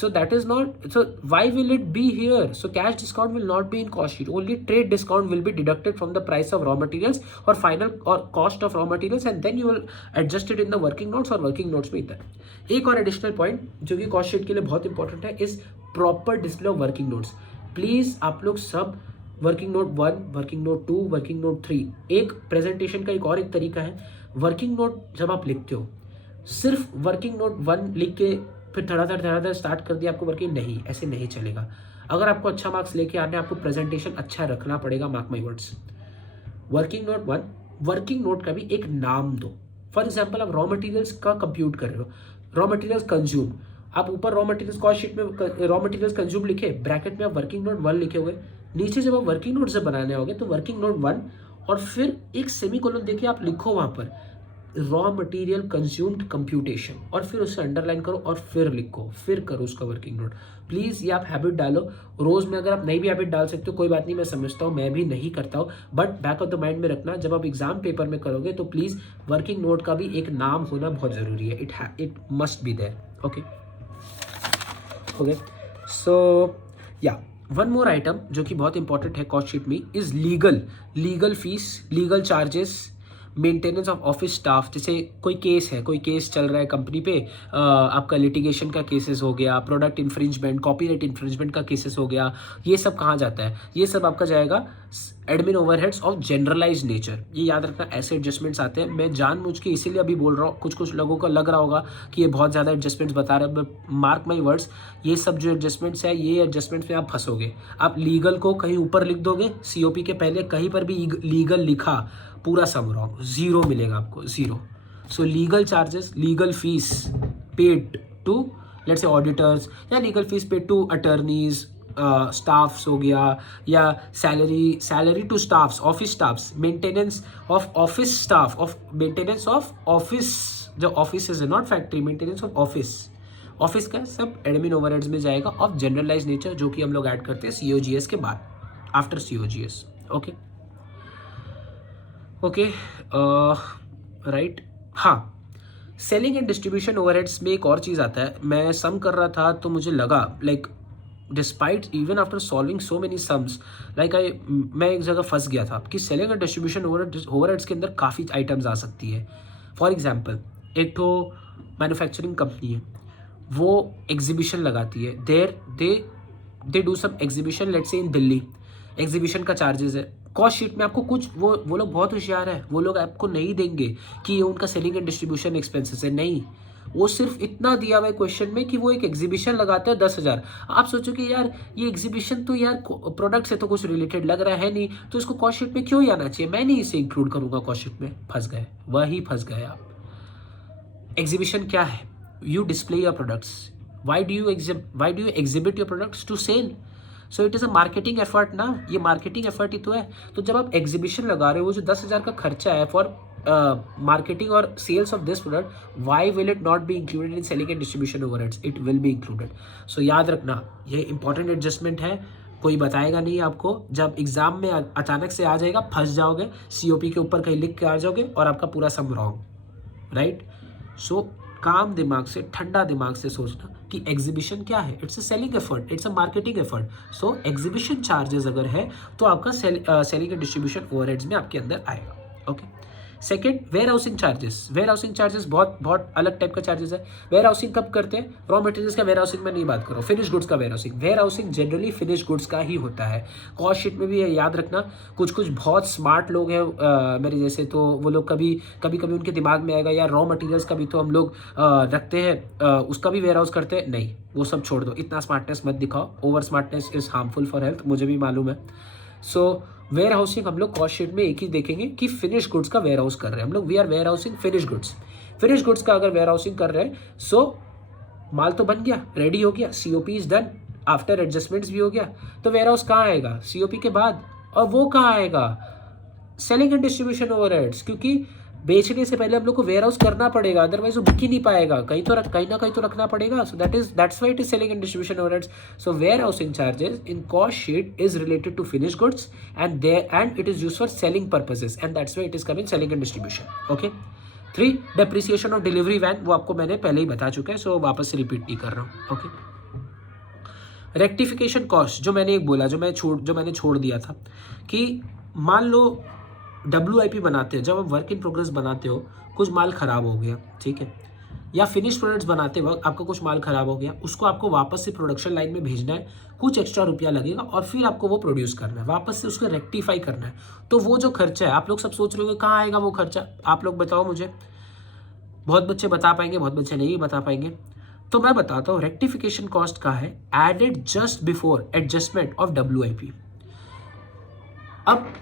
So that is not, so why will it be here? So cash discount will not be in cost sheet, only trade discount will be deducted from the price of raw materials or final or cost of raw materials, and then you will adjust it in the working notes or working notes में इधर। एक और additional point जो कि cost sheet के लिए बहुत important है, is proper display of working notes। Please आप लोग सब working note 1, working note 2, working note 3, एक प्रेजेंटेशन का एक तरीका है, वर्किंग नोट जब आप लिखते हो सिर्फ वर्किंग नोट 1 लिख के फिर धड़ाधड़ स्टार्ट कर दिया आपको वर्किंग, नहीं, ऐसे नहीं चलेगा। अगर आपको अच्छा मार्क्स लेके आने, आपको प्रेजेंटेशन अच्छा रखना पड़ेगा, mark my words. Working note 1, working note का भी एक नाम दो। फॉर एग्जांपल आप रॉ मटेरियल्स का कंप्यूट कर रहे हो, रॉ मटेरियल्स कंज्यूम, आप ऊपर रॉ मटेरियल्स कॉस्ट शीट में रॉ मटेरियल्स कंज्यूम लिखे, ब्रैकेट में आप वर्किंग नोट 1 लिखे हुए, नीचे जब आप वर्किंग नोट से बनाने होगे तो वर्किंग नोट 1 और फिर एक सेमीकोलन देखिए आप लिखो वहां पर रॉ मटेरियल कंज्यूम्ड कंप्यूटेशन, और फिर उसे अंडरलाइन करो और फिर लिखो, फिर करो उसका वर्किंग नोट। प्लीज़ ये आप हैबिट डालो रोज़ में। अगर आप नई भी हैबिट डाल सकते हो कोई बात नहीं, मैं समझता हूँ, मैं भी नहीं करता हूँ, but back of the mind में रखना, जब आप एग्जाम पेपर में करोगे तो प्लीज़ वर्किंग नोट का भी एक नाम होना बहुत ज़रूरी है, it must be there. Okay okay, so या वन मोर आइटम जो कि बहुत इंपॉर्टेंट है कॉस्ट शीट में is legal fees, legal charges, maintenance of office staff. जैसे कोई केस चल रहा है कंपनी पे, आपका लिटिगेशन का केसेस हो गया, प्रोडक्ट इन्फ्रिंजमेंट, कॉपीराइट इन्फ्रिंजमेंट का केसेस हो गया, ये सब कहाँ जाता है, ये सब आपका जाएगा admin overheads of generalise nature. ये याद रखना, ऐसे एडजस्टमेंट्स आते हैं, मैं जानबूझ के इसीलिए अभी बोल रहा हूँ, कुछ लोगों को लग रहा होगा कि ये बहुत ज़्यादा एडजस्टमेंट्स बता रहे हैं, बट मार्क माई वर्ड्स, ये सब जो एडजस्टमेंट्स है, ये एडजस्टमेंट्स में आप फंसोगे। आप लीगल को कहीं ऊपर लिख दोगे, सीओपी के पहले कहीं पर भी लीगल लिखा, पूरा सम रॉन्ग, 0 मिलेगा आपको, 0। So legal charges, legal fees paid to let's say auditors, या legal fees paid to attorneys, staffs हो गया, या salary to staffs, office staffs, maintenance of office staff, of maintenance of office, जो office है not factory, maintenance of office का सब admin overheads में जाएगा ऑफ जनरलाइज नेचर, जो कि हम लोग ऐड करते हैं सीओजीएस के बाद, after COGS. Okay okay, right. हाँ, सेलिंग एंड डिस्ट्रीब्यूशन ओवरहेड्स में एक और चीज़ आता है, मैं सम कर रहा था तो मुझे लगा like despite even after solving so many sums like मैं एक जगह फंस गया था कि सेलिंग एंड डिस्ट्रीब्यूशन ओवरहेड्स के अंदर काफ़ी आइटम्स आ सकती है। फॉर एग्जाम्पल एक तो मैन्युफैक्चरिंग कंपनी है, वो एग्जीबिशन लगाती है, they do some exhibition, let's say in Delhi, exhibition का चार्जेस है, कॉस्ट शीट में आपको कुछ वो लोग बहुत होशियार है, वो लोग आपको नहीं देंगे कि ये उनका सेलिंग एंड डिस्ट्रीब्यूशन एक्सपेंसेस है, नहीं, वो सिर्फ इतना दिया हुआ है क्वेश्चन में कि वो एक एग्जीबिशन लगाते हैं 10,000। आप सोचो कि यार ये एग्जीबिशन तो यार प्रोडक्ट से तो कुछ रिलेटेड लग रहा है नहीं, तो इसको कॉस्ट शीट में क्यों ही आना चाहिए, मैं नहीं इसे इंक्लूड करूंगा कॉस्ट शीट में। फंस गए, वही फंस गए आप। एग्जीबिशन क्या है? You display your products. Why do you exhibit your products? To sell. So it is a marketing effort ना, ये marketing effort ही तो है। तो जब आप एग्जीबिशन लगा रहे हो, वो जो 10,000 का खर्चा है फॉर मार्केटिंग और sales of this product, why will it not be included in selling and distribution overheads? It will be included. So याद रखना, ये इंपॉर्टेंट एडजस्टमेंट है, कोई बताएगा नहीं आपको, जब एग्जाम में अचानक से आ जाएगा फंस जाओगे, COP के ऊपर कहीं लिख के आ जाओगे और आपका पूरा सम रॉन्ग, राइट? सो काम दिमाग से, ठंडा दिमाग से सोचना कि एग्जीबिशन क्या है, it's a selling effort, it's a marketing effort. So exhibition charges अगर है तो आपका सेलिंग एंड डिस्ट्रीब्यूशन ओवरहेड्स में आपके अंदर आएगा। Okay. Second, warehousing charges. Warehousing charges बहुत अलग टाइप का चार्जेस है। वेयर हाउसिंग कब करते हैं? रॉ मटेरियल्स का वेयर हाउसिंग में नहीं बात करो, फिनिश गुड्स का warehousing. Warehousing generally finish goods का ही होता है। कॉस्ट शीट में भी है, याद रखना। कुछ बहुत स्मार्ट लोग हैं मेरे जैसे, तो वो लोग कभी कभी उनके दिमाग में आएगा यार रॉ मटेरियल्स का भी तो हम लोग रखते हैं, उसका भी वेयर हाउस करते हैं। नहीं, वो सब छोड़ दो, इतना स्मार्टनेस मत दिखाओ, over smartness is harmful for health, मुझे भी मालूम है। सो वेयर हाउसिंग हम लोग कॉस्ट शीट में एक ही देखेंगे कि फिनिश गुड्स का वेयर हाउस कर रहे हैं हम लोग, we are warehousing finish goods. Finish goods का अगर वेयर हाउसिंग कर रहे हैं, सो माल तो बन गया, रेडी हो गया, COP is done, after adjustments भी हो गया, तो वेयर हाउस कहाँ आएगा? COP के बाद। और वो कहाँ आएगा? सेलिंग एंड डिस्ट्रीब्यूशन ओवरहेड्स, क्योंकि बेचने से पहले हम लोग को वेयर हाउस करना पड़ेगा, अदरवाइज वो बिक ही नहीं पाएगा, कहीं ना कहीं तो रखना पड़ेगा। So that's why it is selling and distribution overheads. So warehousing charges in cost sheet is related to finish goods and it is used for selling purposes, and that's why it is coming selling and distribution. Okay. 3, depreciation of delivery van, वो आपको मैंने पहले ही बता चुका है, सो वापस से repeat नहीं कर रहा हूँ। ओके। रेक्टिफिकेशन कॉस्ट, जो मैंने एक बोला, जो मैंने छोड़ दिया था, कि मान लो WIP बनाते हैं, जब आप वर्क इन प्रोग्रेस बनाते हो, कुछ माल खराब हो गया, ठीक है, या फिनिश प्रोडक्ट्स बनाते वक्त आपका कुछ माल खराब हो गया, उसको आपको वापस से प्रोडक्शन लाइन में भेजना है, कुछ एक्स्ट्रा रुपया लगेगा और फिर आपको वो प्रोड्यूस करना है, वापस से उसको रेक्टिफाई करना है। तो वो जो खर्चा है, आप लोग सब सोच रहे हो कहाँ आएगा वो खर्चा, आप लोग बताओ मुझे। बहुत बच्चे बता पाएंगे, बहुत बच्चे नहीं बता पाएंगे, तो मैं बताता हूँ। रेक्टिफिकेशन कॉस्ट का है added just before adjustment of WIP। अब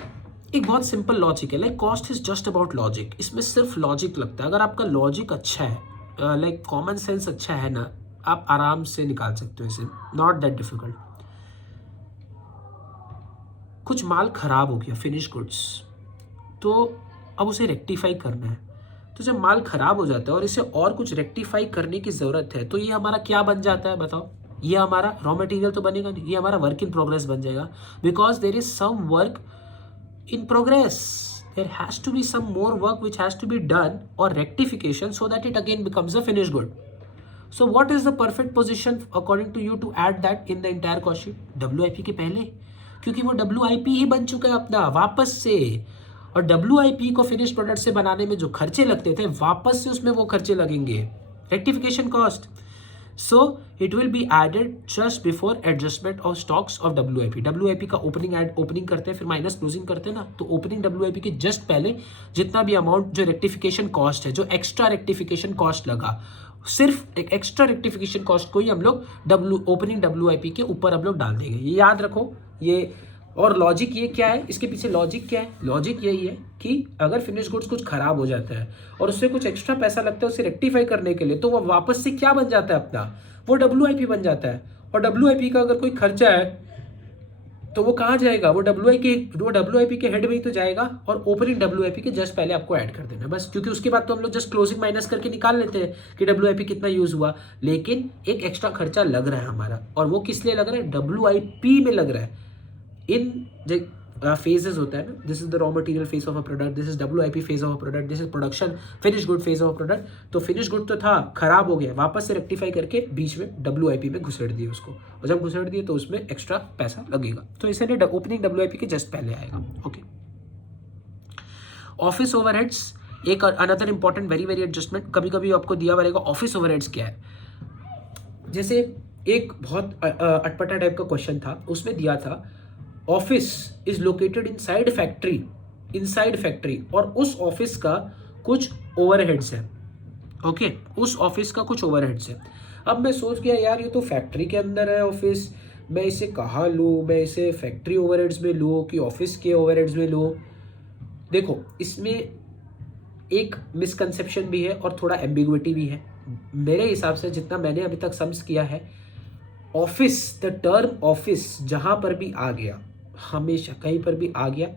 एक बहुत सिंपल लॉजिक है, like cost is just about logic, इसमें सिर्फ लॉजिक लगता है। अगर आपका लॉजिक अच्छा है, लाइक कॉमन सेंस अच्छा है ना, आप आराम से निकाल सकते हो इसे, नॉट दैट डिफिकल्ट। कुछ माल खराब हो गया, फिनिश गुड्स, तो अब उसे रेक्टिफाई करना है। तो जब माल खराब हो जाता है और इसे और कुछ रेक्टिफाई करने की ज़रूरत है, तो ये हमारा क्या बन जाता है बताओ? ये हमारा रॉ मटेरियल तो बनेगा नहीं, ये हमारा वर्क इन प्रोग्रेस बन जाएगा, because there is some work in progress. There has to be some more work which has to be done or rectification so that it again becomes a finished good. So what is the perfect position according to you to add that in the entire cost sheet? WIP के पहले, क्योंकि वो WIP ही बन चुका है अपना वापस से, और WIP को फिनिश प्रोडक्ट से बनाने में जो खर्चे लगते थे, वापस से उसमें वो खर्चे लगेंगे, rectification cost. So it will be added just before adjustment of stocks of WIP. WIP का ओपनिंग करते हैं, फिर माइनस क्लोजिंग करते हैं ना, तो ओपनिंग WIP के जस्ट पहले जितना भी अमाउंट जो रेक्टिफिकेशन कॉस्ट है, जो एक्स्ट्रा रेक्टिफिकेशन कॉस्ट लगा, सिर्फ एक एक्स्ट्रा रेक्टिफिकेशन कॉस्ट को ही हम लोग ओपनिंग WIP के ऊपर हम लोग डाल देंगे। ये याद रखो। ये और लॉजिक ये क्या है, इसके पीछे लॉजिक क्या है? लॉजिक यही है कि अगर फिनिश गुड्स कुछ खराब हो जाता है और उससे कुछ एक्स्ट्रा पैसा लगता है उसे रेक्टिफाई करने के लिए, तो वो वापस से क्या बन जाता है अपना? वो WIP बन जाता है। और WIP का अगर कोई खर्चा है तो वो कहाँ जाएगा? वो WIP के हेड में ही तो जाएगा, और ओपनिंग WIP के जस्ट पहले आपको ऐड कर देना बस, क्योंकि उसके बाद तो हम लोग जस्ट क्लोजिंग माइनस करके निकाल लेते हैं कि WIP कितना यूज हुआ, लेकिन एक एक्स्ट्रा खर्चा लग रहा है हमारा, और वो किस लिए लग रहा है? WIP में लग रहा है। इन जो phases होता है ना, this is the raw material phase of a product, this is WIP phase of a product, this is production finish good phase of a product. तो फिनिश गुड तो था, खराब हो गया, वापस से रेक्टिफाई करके बीच में WIP में घुसेड़ दिए उसको, और जब घुसेड़ दिए तो उसमें एक्स्ट्रा पैसा लगेगा, तो इसलिए ओपनिंग WIP के जस्ट पहले आएगा। ओके। ऑफिस ओवरहेड्स एक another important very very adjustment, कभी कभी आपको दिया रहेगा ऑफिस ओवरहेड्स क्या है। जैसे एक बहुत अटपटा टाइप का क्वेश्चन था, उसमें दिया था office is located inside factory और उस ऑफिस का कुछ ओवरहेड्स है। ओके, उस ऑफिस का कुछ ओवरहेड्स है। अब मैं सोच गया यार ये तो फैक्ट्री के अंदर है ऑफिस, मैं इसे कहाँ लूँ, मैं इसे फैक्ट्री ओवरहेड्स में लूँ कि ऑफिस के ओवरहेड्स में लूँ। देखो इसमें एक मिसकंसेप्शन भी है और थोड़ा एम्बिग्विटी भी है। मेरे हिसाब से जितना मैंने अभी तक समझ किया है, ऑफिस, द टर्म ऑफिस जहाँ पर भी आ गया, हमेशा कहीं पर भी आ गया,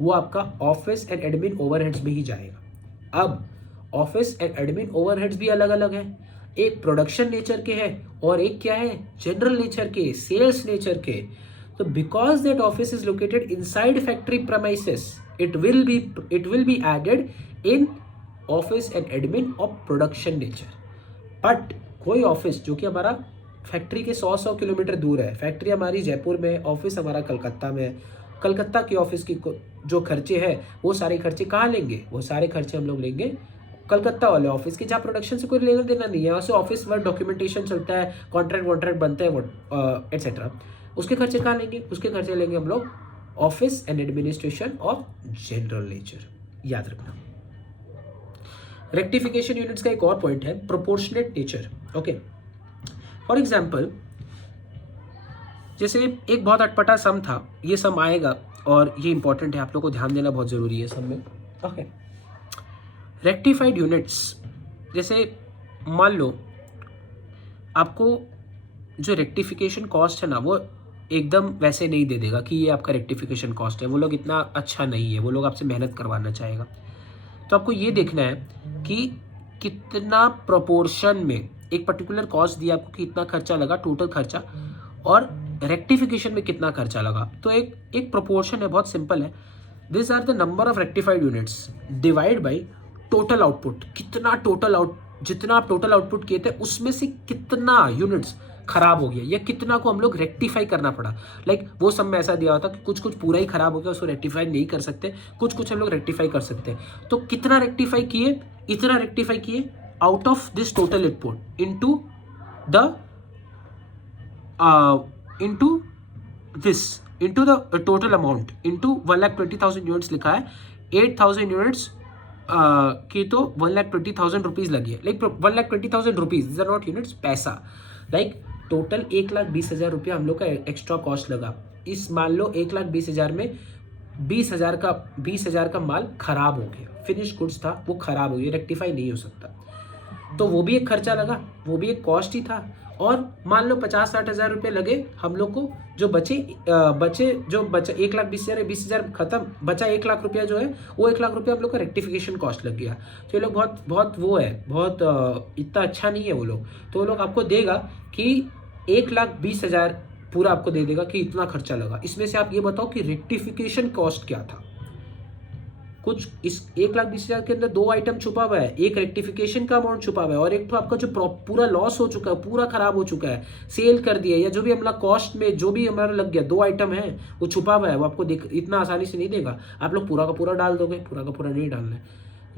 वो आपका ऑफिस एंड एडमिन ओवरहेड्स में ही जाएगा। अब ऑफिस एंड एडमिन ओवरहेड्स भी अलग अलग हैं, एक प्रोडक्शन नेचर के हैं और एक क्या है, जनरल नेचर के, सेल्स नेचर के। तो because that office is located inside factory premises, it will be added in office and admin of production nature। But कोई ऑफिस जो कि हमारा फैक्ट्री के 100 किलोमीटर दूर है, फैक्ट्री हमारी जयपुर में है, ऑफिस हमारा कलकत्ता में है, कलकत्ता की ऑफिस की जो खर्चे हैं वो सारे खर्चे कहाँ लेंगे, वो सारे खर्चे हम लोग लेंगे कलकत्ता वाले ऑफिस के, जहाँ प्रोडक्शन से कोई लेना देना नहीं है। यहाँ से ऑफिस वर्क डॉक्यूमेंटेशन चलता है, कॉन्ट्रैक्ट बनते हैं एट्सेट्रा। उसके खर्चे कहाँ लेंगे, उसके खर्चे लेंगे हम लोग office and administration of general nature. याद रखना। रेक्टिफिकेशन यूनिट्स का एक और पॉइंट है proportionate nature. Okay, for example जैसे एक बहुत अटपटा सम था, ये सम आएगा और ये इंपॉर्टेंट है, आप लोग को ध्यान देना बहुत जरूरी है सम में। ओके, रेक्टिफाइड यूनिट्स, जैसे मान लो आपको जो रेक्टिफिकेशन कॉस्ट है ना, वो एकदम वैसे नहीं दे देगा कि ये आपका रेक्टिफिकेशन कॉस्ट है, वो लोग इतना अच्छा नहीं है, वो लोग आपसे मेहनत करवाना चाहेगा। तो आपको ये देखना है कि कितना प्रोपोर्शन में एक पर्टिकुलर कॉस्ट दिया आपको कि इतना खर्चा लगा, टोटल खर्चा, और रेक्टिफिकेशन में कितना खर्चा लगा। तो एक प्रोपोर्शन है, बहुत सिंपल है। This are the number of rectified units divide by total output. जितना आप टोटल आउटपुट किए थे उसमें से कितना यूनिट्स खराब हो गया या कितना को हम लोग रेक्टिफाई करना पड़ा। वो सब में ऐसा दिया होता कि कुछ पूरा ही खराब हो गया, उसको रेक्टिफाई नहीं कर सकते, कुछ हम लोग रेक्टिफाई कर सकते हैं। तो कितना रेक्टिफाई किए, इतना रेक्टिफाई किए out of this total input into the total amount into 1,20,000 units लिखा है। 8,000 यूनिट्स की तो 1,20,000 रुपीज लगी है। 1,20,000 rupees, this are not units, पैसा। टोटल 1,20,000 रुपया हम लोग का एक्स्ट्रा कॉस्ट लगा। इस मान लो 1,20,000 में 20,000 का माल खराब हो गया, फिनिश गुड्स था वो खराब हो गया, रेक्टिफाई नहीं हो सकता, तो वो भी एक खर्चा लगा, वो भी एक कॉस्ट ही था। और मान लो 50-60 हज़ार रुपये लगे हम लोग को, जो बचे 1,20,000, 20,000 खत्म, बचा 1,00,000 रुपया जो है, वो 1,00,000 रुपया हम लोग का रेक्टिफिकेशन कॉस्ट लग गया। तो ये लोग बहुत इतना अच्छा नहीं है वो लोग। तो वो लोग आपको देगा कि 1,20,000 पूरा आपको दे देगा कि इतना खर्चा लगा। इसमें से आप ये बताओ कि रेक्टिफिकेशन कॉस्ट क्या था। कुछ इस 1,20,000 के अंदर 2 आइटम छुपा हुआ है, एक रेक्टिफिकेशन का अमाउंट छुपा हुआ है और एक तो आपका जो पूरा लॉस हो चुका है, पूरा खराब हो चुका है, सेल कर दिया या जो भी हमारा कॉस्ट में जो भी हमारा लग गया, 2 आइटम है वो छुपा हुआ है, वो आपको इतना आसानी से नहीं देगा। आप लोग पूरा का पूरा डाल दोगे, पूरा का पूरा नहीं डालना है।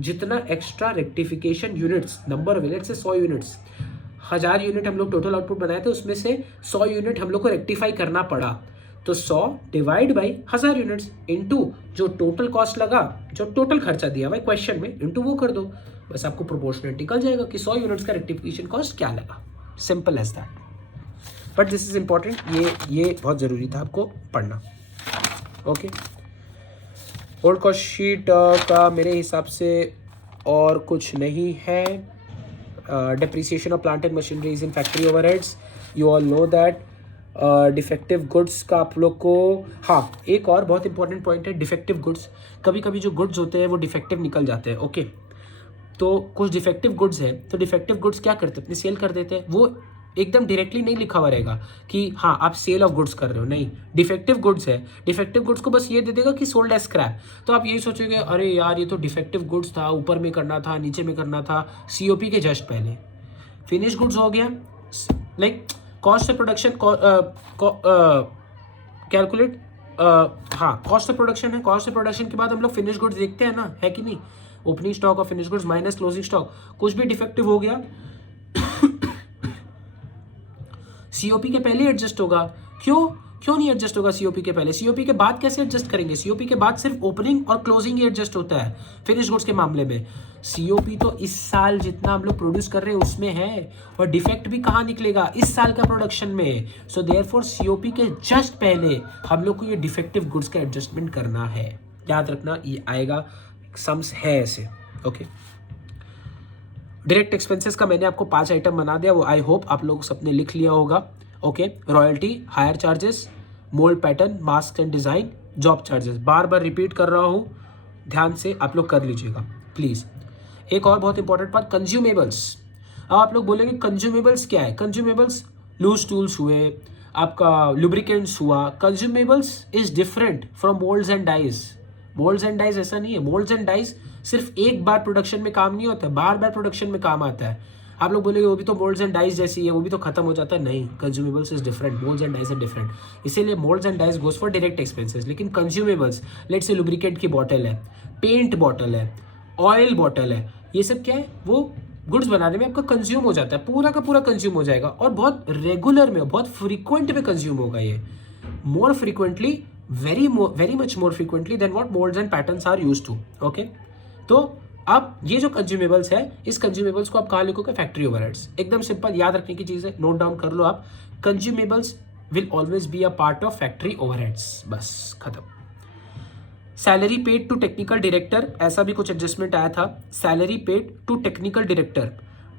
जितना extra rectification units, number of units से 100 यूनिट्स, 1000 यूनिट हम लोग टोटल आउटपुट बनाए थे, उसमें से 100 यूनिट हम लोग को रेक्टिफाई करना पड़ा। तो 100 डिवाइड बाई 1000 यूनिट्स इनटू जो टोटल कॉस्ट लगा, जो टोटल खर्चा दिया भाई क्वेश्चन में, इनटू वो कर दो, बस आपको प्रोपोर्शनेट निकल जाएगा कि 100 यूनिट्स का रेक्टिफिकेशन कॉस्ट क्या लगा। Simple as that. But this is important, ये बहुत जरूरी था आपको पढ़ना। ओके, ओल्ड कॉस्ट शीट का मेरे हिसाब से और कुछ नहीं है। Depreciation of plant and machineries in factory overheads, you all know that. Defective goods का आप लोग को, हाँ एक और बहुत इंपॉर्टेंट पॉइंट है डिफेक्टिव गुड्स। कभी कभी जो गुड्स होते हैं वो डिफेक्टिव निकल जाते हैं। ओके, तो कुछ डिफेक्टिव गुड्स है, तो डिफेक्टिव गुड्स क्या करते हैं, अपनी सेल कर देते हैं। वो एकदम डायरेक्टली नहीं लिखा हुआ रहेगा कि हाँ आप सेल ऑफ गुड्स कर रहे हो, नहीं, डिफेक्टिव गुड्स है, डिफेक्टिव गुड्स को बस ये दे देगा कि सोल्ड एज स्क्रैप। तो आप यही सोचोगे अरे यार ये तो डिफेक्टिव गुड्स था, ऊपर में करना था, नीचे में करना था, COP के जस्ट पहले। फिनिश गुड्स हो गया, कॉस्ट ऑफ प्रोडक्शन कैलकुलेट, हाँ कॉस्ट ऑफ प्रोडक्शन है, कॉस्ट ऑफ प्रोडक्शन के बाद हम लोग फिनिश गुड्स देखते हैं ना, है कि नहीं। Opening stock of finish goods minus closing stock, कुछ भी डिफेक्टिव हो गया सीओपी के पहले एडजस्ट होगा। क्यों नहीं एडजस्ट होगा सीओपी के पहले? सीओपी के बाद कैसे एडजस्ट करेंगे? सीओपी के बाद सिर्फ ओपनिंग और क्लोजिंग ही एडजस्ट होता है फिनिश गुड्स के मामले में। सीओपी तो इस साल जितना हम लोग प्रोड्यूस कर रहे हैं उसमें है, और डिफेक्ट भी कहाँ निकलेगा? इस साल का प्रोडक्शन में। सो देयरफॉर सीओपी के जस्ट पहले हम लोग को ये डिफेक्टिव गुड्स का एडजस्टमेंट करना है, याद रखना, ये आएगा, सम्स है ऐसे। ओके, डायरेक्ट एक्सपेंसेस का मैंने आपको 5 आइटम बना दिया, वो आई होप आप लोग सबने लिख लिया होगा। Okay, royalty, higher charges, mould pattern, mask and design, job charges, bar bar repeat कर रहा हूँ, ध्यान से आप लोग कर लीजिएगा प्लीज़। एक और बहुत इंपॉर्टेंट बात, कंज्यूमेबल्स। अब आप लोग बोलेंगे कंज्यूमेबल्स क्या है? कंज्यूमेबल्स लूज टूल्स हुए, आपका लुब्रिकेंट्स हुआ। Consumables is different from moulds and dies. Moulds and dies ऐसा नहीं है। मोल्ड्स एंड डाइज सिर्फ एक बार प्रोडक्शन में काम नहीं होता, बार बार प्रोडक्शन में काम आता है। आप लोग बोलेंगे वो भी तो मोल्ड्स एंड डाइज जैसी है, वो भी तो खत्म हो जाता है। नहीं, consumables is different, moulds and dies are different. इसीलिए moulds and dies goes for direct expenses, लेकिन कंज्यूमेबल्स, लेट्स से लुब्रिकेंट की बॉटल है, पेंट बॉटल है, ऑयल बॉटल है, ये सब क्या है? वो गुड्स बनाने में आपका कंज्यूम हो जाता है, पूरा का पूरा कंज्यूम हो जाएगा, और बहुत रेगुलर में, बहुत फ्रीक्वेंट में कंज्यूम होगा ये, more frequently, very much more frequently than what moulds and patterns are used to. Okay, तो अब ये जो कंज्यूमेबल्स है, इस कंज्यूमेबल्स को आप कहाँ लिखोगे? Factory overheads. एकदम सिंपल, याद रखने की चीज़ है, नोट डाउन कर लो आप। Consumables will always be a part of factory overheads, बस खत्म। Salary paid to technical director, ऐसा भी कुछ एडजस्टमेंट आया था। Salary paid to technical director,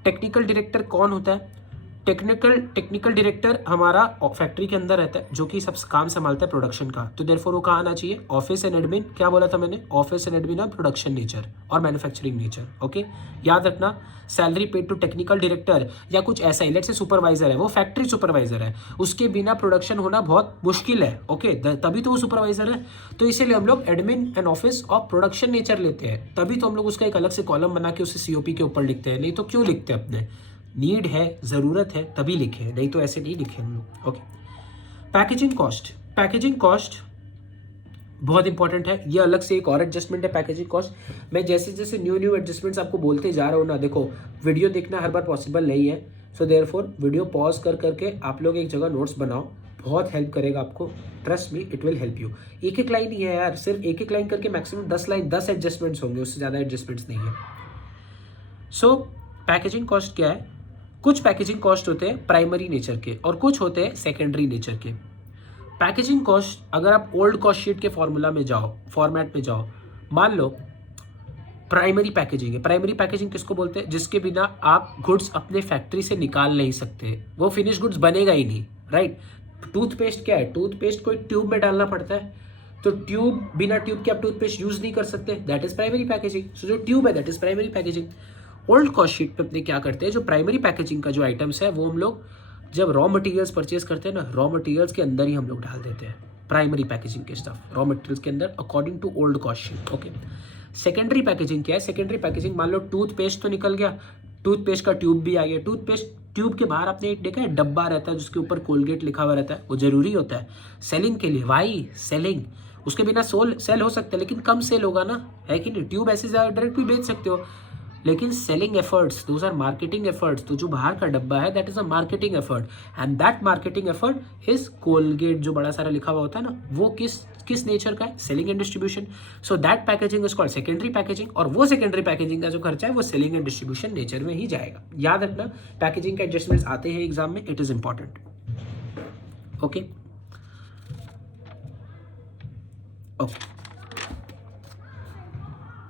technical director कौन होता है? टेक्निकल डायरेक्टर हमारा फैक्ट्री के अंदर रहता है, जो कि सब काम संभालता है प्रोडक्शन का। तो देयरफॉर वो कहाँ आना चाहिए? Office and admin. क्या बोला था मैंने? ऑफिस एंड एडमिन और प्रोडक्शन नेचर और मैन्युफैक्चरिंग नेचर। ओके, याद रखना, salary paid to technical director या कुछ ऐसा ही, लेट्स से सुपरवाइजर है, वो फैक्ट्री सुपरवाइजर है, उसके बिना प्रोडक्शन होना बहुत मुश्किल है। ओके, तभी तो वो सुपरवाइजर है। तो इसीलिए हम लोग admin and office of production nature लेते हैं, तभी तो हम लोग उसका एक अलग से कॉलम बना के उसे सीओपी के ऊपर लिखते हैं। नहीं तो क्यों लिखते हैं? अपने नीड है, ज़रूरत है तभी लिखे, नहीं तो ऐसे नहीं लिखे हम लोग। Okay, packaging cost. Packaging cost बहुत इंपॉर्टेंट है, ये अलग से एक और एडजस्टमेंट है पैकेजिंग कॉस्ट। मैं जैसे जैसे न्यू एडजस्टमेंट्स आपको बोलते जा रहा हूँ ना, देखो वीडियो देखना हर बार पॉसिबल नहीं है, सो देयरफॉर वीडियो पॉज कर करके आप लोग एक जगह नोट्स बनाओ, बहुत हेल्प करेगा आपको, trust me it will help you. एक एक लाइन ही है यार, सिर्फ एक एक लाइन करके मैक्सिमम 10 लाइन, 10 एडजस्टमेंट्स होंगे, उससे ज़्यादा एडजस्टमेंट्स नहीं है। सो पैकेजिंग कॉस्ट क्या है? कुछ पैकेजिंग कॉस्ट होते हैं प्राइमरी नेचर के और कुछ होते हैं सेकेंडरी नेचर के। पैकेजिंग कॉस्ट, अगर आप ओल्ड कॉस्ट शीट के फॉर्मूला में जाओ, फॉर्मेट में जाओ, मान लो प्राइमरी पैकेजिंग है। प्राइमरी पैकेजिंग किसको बोलते हैं? जिसके बिना आप गुड्स अपने फैक्ट्री से निकाल नहीं सकते, वो फिनिश गुड्स बनेगा ही नहीं, राइट? टूथपेस्ट क्या है? टूथपेस्ट को एक ट्यूब में डालना पड़ता है, तो ट्यूब, बिना ट्यूब के आप टूथपेस्ट यूज नहीं कर सकते, दैट इज प्राइमरी पैकेजिंग। सो जो ट्यूब है that is primary packaging. Old cost sheet पे अपने क्या करते हैं, जो प्राइमरी पैकेजिंग का जो आइटम्स है वो हम लोग जब रॉ मटेरियल्स परचेज करते हैं ना, रॉ मटेरियल्स के अंदर ही हम लोग डाल देते हैं प्राइमरी पैकेजिंग के स्टफ, रॉ मटेरियल्स के अंदर according to old cost sheet. Okay, secondary packaging क्या है? सेकेंडरी पैकेजिंग, मान लो टूथपेस्ट तो निकल गया, टूथपेस्ट का ट्यूब भी आ गया, टूथपेस्ट ट्यूब के बाहर आपने एक देखा है डब्बा रहता है जिसके ऊपर कोलगेट लिखा हुआ रहता है, वो जरूरी होता है सेलिंग के लिए। वाई सेलिंग, उसके बिना सेल हो सकता है लेकिन कम सेल होगा ना, है कि नहीं? ट्यूब ऐसे डायरेक्ट भी बेच सकते हो, लेकिन selling efforts, those are marketing efforts. तो जो बाहर का डब्बा है that is a marketing effort, and that marketing effort is Colgate, जो बड़ा सारा लिखा हुआ होता है ना, वो किस नेचर का है? Selling and distribution. So that packaging is called secondary packaging, और वो सेकेंडरी पैकेजिंग का जो खर्चा है वो सेलिंग एंड डिस्ट्रीब्यूशन नेचर में ही जाएगा। याद रखना, पैकेजिंग के एडजस्टमेंट्स आते हैं एग्जाम में, it is important. Okay okay,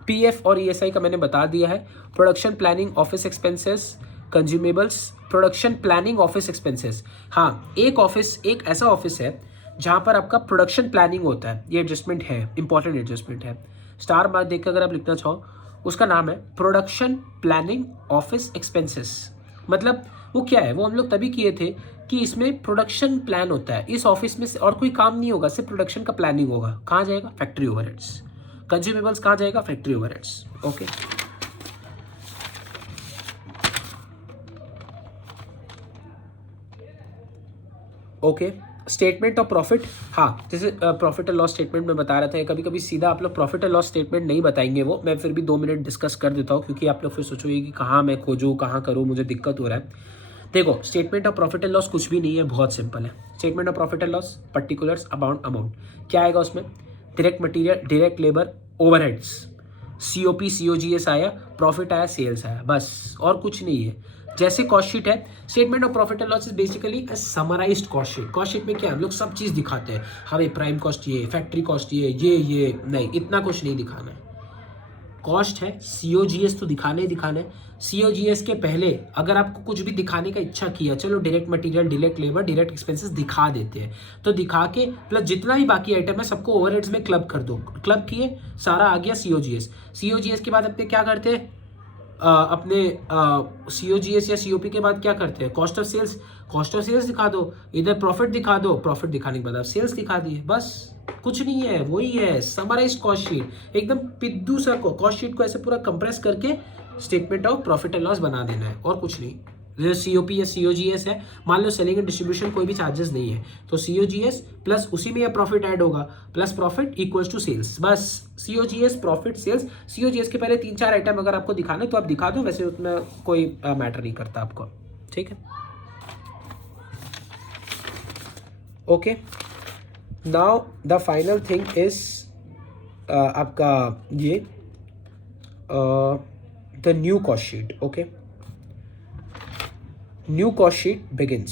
PF और ईएसआई का मैंने बता दिया है। Production planning office expenses, consumables, production planning office expenses. हाँ, एक ऐसा ऑफिस है जहाँ पर आपका प्रोडक्शन प्लानिंग होता है, ये एडजस्टमेंट है, इंपॉर्टेंट एडजस्टमेंट है, स्टार मार्क देख कर अगर आप लिखना चाहो, उसका नाम है प्रोडक्शन प्लानिंग ऑफिस एक्सपेंसेस। मतलब वो क्या है? वो हम लोग तभी किए थे कि इसमें प्रोडक्शन प्लान होता है, इस ऑफिस में और कोई काम नहीं होगा, सिर्फ प्रोडक्शन का प्लानिंग होगा। कहाँ जाएगा? Factory overheads. कंज्यूमेबल्स कहाँ जाएगा? Factory overheads. Okay, okay, statement of profit, हाँ जैसे प्रॉफिट एंड लॉस स्टेटमेंट में बता रहा था, कभी कभी सीधा आप लोग प्रॉफिट एंड लॉस स्टेटमेंट नहीं बताएंगे, वो मैं फिर भी 2 मिनट डिस्कस कर देता हूँ, क्योंकि आप लोग फिर सोचोगे कि कहाँ मैं खोजूँ, कहाँ करूँ, मुझे दिक्कत हो रहा है। देखो, statement of profit and loss कुछ भी नहीं है, बहुत सिंपल है। Statement of profit and loss, particulars amount क्या आएगा उसमें, direct material, direct labour, overheads, COP COGS आया, प्रॉफिट आया, सेल्स आया, बस और कुछ नहीं है। जैसे कॉस्ट शीट है, statement of profit and loss is basically a summarised cost sheet. Cost sheet में क्या हम लोग सब चीज़ दिखाते हैं, हमें प्राइम कॉस्ट ये, फैक्ट्री कॉस्ट ये नहीं, इतना कुछ नहीं दिखाना है। कॉस्ट है, COGS तो दिखाने ही दिखाने। COGS के पहले अगर आपको कुछ भी दिखाने का इच्छा किया, चलो direct material, direct labour, direct expenses दिखा देते हैं, तो दिखा के प्लस जितना भी बाकी आइटम है सबको ओवरहेड्स में क्लब कर दो। क्लब किए, सारा आ गया COGS के बाद अपने क्या करते हैं, अपने COGS या COP के बाद क्या करते हैं, कॉस्ट ऑफ सेल्स दिखा दो, इधर प्रॉफिट दिखा दो, प्रॉफिट दिखाने के बाद आप सेल्स दिखा दिए, बस कुछ नहीं है, वही है समराइज्ड कॉस्ट शीट। एकदम पिद्दू सा कॉस्ट शीट को ऐसे पूरा कंप्रेस करके statement of profit and loss बना देना है, और कुछ नहीं। जैसे COP या COGS है, मान लो सेलिंग एंड डिस्ट्रीब्यूशन कोई भी चार्जेस नहीं है, तो COGS प्लस उसी में यह प्रॉफिट ऐड होगा, plus profit equals to sales, बस COGS प्रॉफिट सेल्स। COGS के पहले 3-4 आइटम अगर आपको दिखाना है तो आप दिखा दो, वैसे उतना कोई मैटर नहीं करता आपको, ठीक है। Okay, now the final thing is आपका ये the new cost sheet. Okay, new cost sheet begins.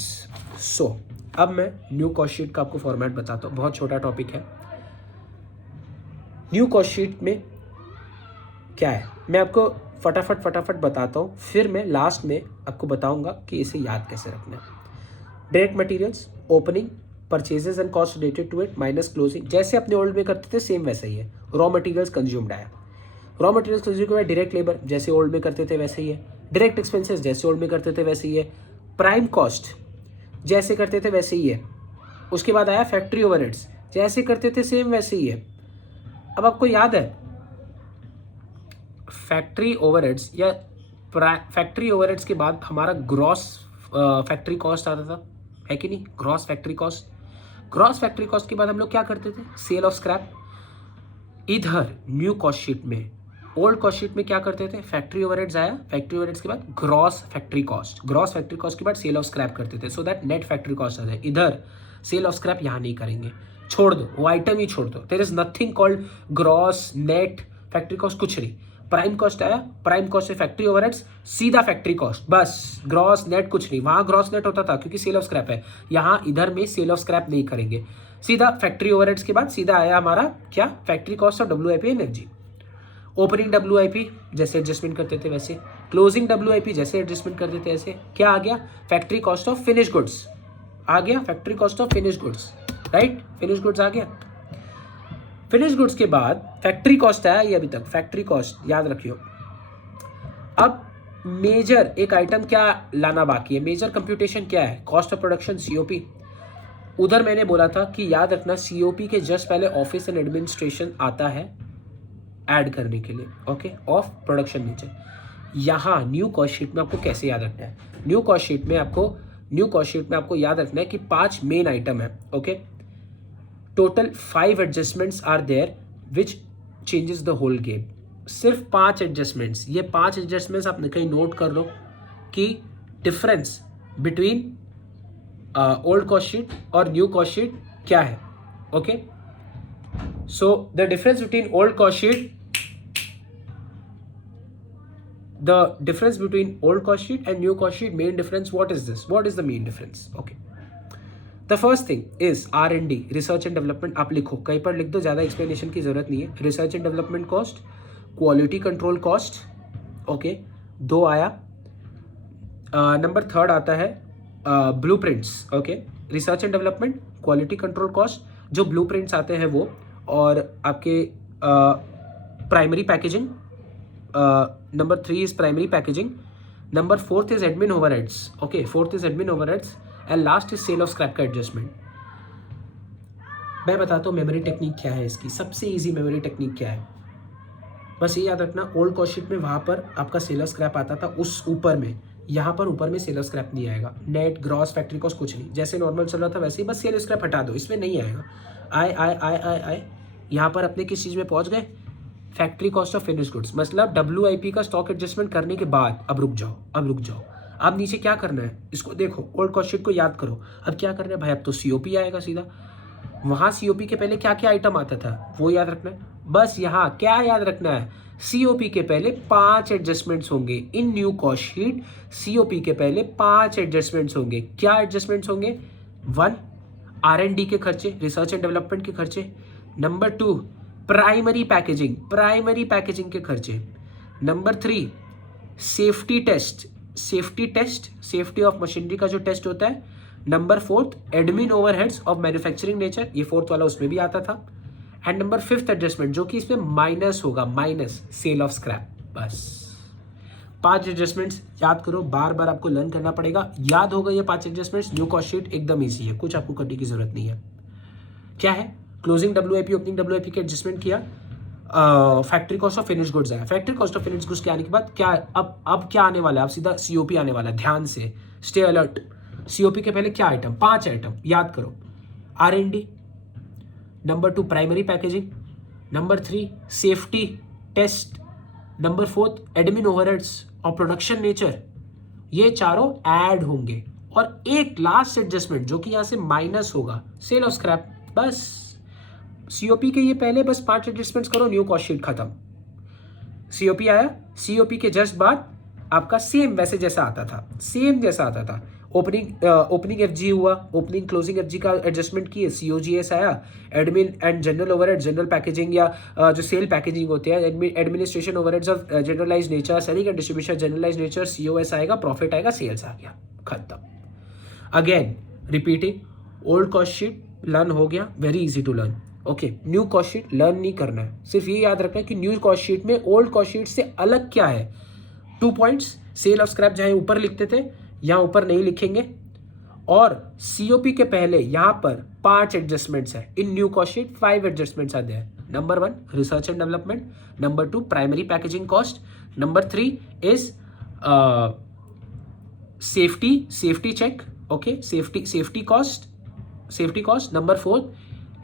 So अब मैं न्यू कॉस्ट शीट का आपको फॉर्मेट बताता हूँ, बहुत छोटा टॉपिक है। न्यू कॉस्ट शीट में क्या है, मैं आपको फटाफट बताता हूँ, फिर मैं लास्ट में आपको बताऊंगा कि इसे याद कैसे रखना है। Direct materials, opening, purchases and cost related to it minus closing, जैसे अपने ओल्ड में करते थे सेम वैसा ही है। रॉ मटेरियल्स कंज्यूम्ड आया, रॉ मटेरियल्स कंज्यूम के बाद डायरेक्ट लेबर जैसे ओल्ड में करते थे वैसे ही है, डायरेक्ट एक्सपेंसेस जैसे ओल्ड में करते थे वैसे ही है, प्राइम कॉस्ट जैसे करते थे वैसे ही है। उसके बाद आया फैक्ट्री ओवरहेड्स, जैसे करते थे सेम वैसे ही है। अब आपको याद है फैक्ट्री ओवरहेड्स या फैक्ट्री ओवरहेड्स के बाद हमारा ग्रॉस फैक्ट्री कॉस्ट आता था, है कि नहीं, gross factory cost. Gross factory cost के बाद हम लोग क्या करते थे, सेल ऑफ स्क्रैप। इधर न्यू कॉस्ट शीट में, ओल्ड कॉस्ट शीट में क्या करते थे, फैक्ट्री ओवरहेड्स आया, फैक्ट्री ओवरहेड्स के बाद gross factory cost, gross factory cost के बाद सेल ऑफ स्क्रैप करते थे, so that net factory cost आ जाए। इधर सेल ऑफ स्क्रैप यहाँ नहीं करेंगे, छोड़ दो, वो आइटम ही छोड़ दो। There is nothing called gross, net, factory cost, कुछ नहीं। प्राइम कॉस्ट आया, प्राइम कॉस्ट से फैक्ट्री ओवरहेड्स, सीधा फैक्ट्री कॉस्ट, बस ग्रॉस नेट कुछ नहीं। वहाँ ग्रॉस नेट होता था क्योंकि सेल ऑफ स्क्रैप है, यहाँ इधर में सेल ऑफ स्क्रैप नहीं करेंगे। सीधा फैक्ट्री ओवरहेड्स के बाद सीधा आया हमारा क्या, फैक्ट्री कॉस्ट और WIP एनर्जी। ओपनिंग WIP जैसे एडजस्टमेंट करते थे वैसे, क्लोजिंग WIP जैसे एडजस्टमेंट करते थे ऐसे। क्या आ गया, factory cost of finish goods आ गया, factory cost of finish goods, right, finish goods आ गया। फिनिश गुड्स के बाद फैक्ट्री कॉस्ट आया, ये अभी तक फैक्ट्री कॉस्ट याद रखियो। अब मेजर एक आइटम क्या लाना बाकी है, मेजर कंप्यूटेशन क्या है, कॉस्ट ऑफ प्रोडक्शन COP। उधर मैंने बोला था कि याद रखना COP के जस्ट पहले ऑफिस एंड एडमिनिस्ट्रेशन आता है ऐड करने के लिए, ओके, ऑफ प्रोडक्शन नीचे। यहाँ न्यू कॉस्ट शीट में आपको कैसे याद रखना है, न्यू कॉस्ट शीट में आपको याद रखना है कि 5 मेन आइटम है, okay. Total 5 adjustments are there which changes the whole game. सिर्फ 5 एडजस्टमेंट्स, ये 5 एडजस्टमेंट्स आप कहीं नोट कर लो कि difference between old cost sheet और न्यू कॉस्ट शीट क्या है, okay. So the difference between old cost sheet, the difference between old cost sheet and new cost sheet, main difference, what is this, what is the main difference, okay। The first thing is R&D, research and development। आप लिखो, कहीं पर लिख दो, ज़्यादा explanation की जरूरत नहीं है। Research and development cost, quality control cost, okay, 2 आया। नंबर 3 आता है blueprints, okay. Research and development, quality control cost, जो ब्लूप्रिंट्स आते हैं वो, और आपके primary packaging. Number 3 is primary packaging. Number 4 is admin overheads. Okay, 4th is admin overheads, and last is sale of scrap का adjustment। मैं बताता हूँ मेमोरी टेक्निक क्या है इसकी, सबसे इजी मेमोरी टेक्निक क्या है, बस ये याद रखना। ओल्ड कॉस्ट शीट में वहाँ पर आपका सेल ऑफ स्क्रैप आता था उस ऊपर में, यहाँ पर ऊपर में सेल ऑफ स्क्रैप नहीं आएगा, नेट ग्रॉस फैक्ट्री कॉस्ट कुछ नहीं, जैसे नॉर्मल चल रहा था वैसे ही, बस सेल स्क्रैप हटा दो, इसमें नहीं आएगा। आए आए आए आए आए यहाँ पर अपने किस चीज़ में पहुँच गए, factory cost of finish goods, मतलब WIP का स्टॉक एडजस्टमेंट करने के बाद अब रुक जाओ, अब रुक जाओ। अब नीचे क्या करना है, इसको देखो, ओल्ड कॉस्ट शीट को याद करो। अब क्या करना है भाई, अब तो COP आएगा सीधा। वहाँ COP के पहले क्या क्या आइटम आता था वो याद रखना है। बस यहाँ क्या याद रखना है, COP के पहले 5 एडजस्टमेंट्स होंगे इन न्यू कॉस्ट शीट। COP के पहले 5 एडजस्टमेंट्स होंगे। क्या एडजस्टमेंट्स होंगे? 1, R&D के खर्चे, रिसर्च एंड डेवलपमेंट के खर्चे। नंबर 2, प्राइमरी पैकेजिंग के खर्चे। Number 3, safety test, safety of machinery का जो टेस्ट होता है। Number 4, admin overheads of manufacturing nature, ये 4th वाला उसमें भी आता था। एंड नंबर 5th एडजस्टमेंट जो कि इसमें माइनस होगा, माइनस सेल ऑफ स्क्रैप। बस 5 एडजस्टमेंट्स याद करो, बार बार आपको लर्न करना पड़ेगा। याद होगा ये 5 एडजस्टमेंट्स, न्यू कॉस्ट शीट एकदम ईजी है, कुछ आपको करने की जरूरत नहीं है। क्या है, क्लोजिंग WIP, ओपनिंग WIP के एडजस्टमेंट किया, factory cost of finish goods आया। Factory cost of finish goods के आने के बाद क्या, अब क्या आने वाला है, अब सीधा COP आने वाला है। ध्यान से स्टे अलर्ट। COP के पहले क्या आइटम, 5 आइटम याद करो। R&D, number 2 primary packaging, number 3 safety test, number 4 admin overheads और प्रोडक्शन नेचर। ये चारों ऐड होंगे और एक लास्ट एडजस्टमेंट जो कि यहाँ से माइनस होगा, सेल ऑफ स्क्रैप। बस COP के ये पहले बस 5 एडजस्टमेंट्स करो, न्यू कॉस्ट शीट खत्म। COP आया, COP के जस्ट बाद आपका सेम वैसे जैसा आता था, सेम जैसा आता था। ओपनिंग FG हुआ, ओपनिंग क्लोजिंग FG का एडजस्टमेंट किए, COGS आया, admin and general overhead, general packaging या जो सेल पैकेजिंग होते हैं, administration overheads of generalise nature, selling and distribution generalise nature, COS आएगा, प्रॉफिट आएगा, सेल्स आ गया, खत्म। Again repeating, old cost sheet learn हो गया, very easy to learn. Okay, new cost sheet learn नहीं करना है, सिर्फ ये याद रखना है कि न्यू कॉस्ट शीट में ओल्ड कॉस्ट शीट से अलग क्या है। 2 पॉइंट्स, सेल ऑफ स्क्रैप जहाँ ऊपर लिखते थे यहाँ ऊपर नहीं लिखेंगे, और COP के पहले यहाँ पर 5 एडजस्टमेंट्स है। In new cost sheet 5 adjustments आते हैं। Number 1 research and development, number 2 primary packaging cost, number 3 is safety check, okay, safety cost, number 4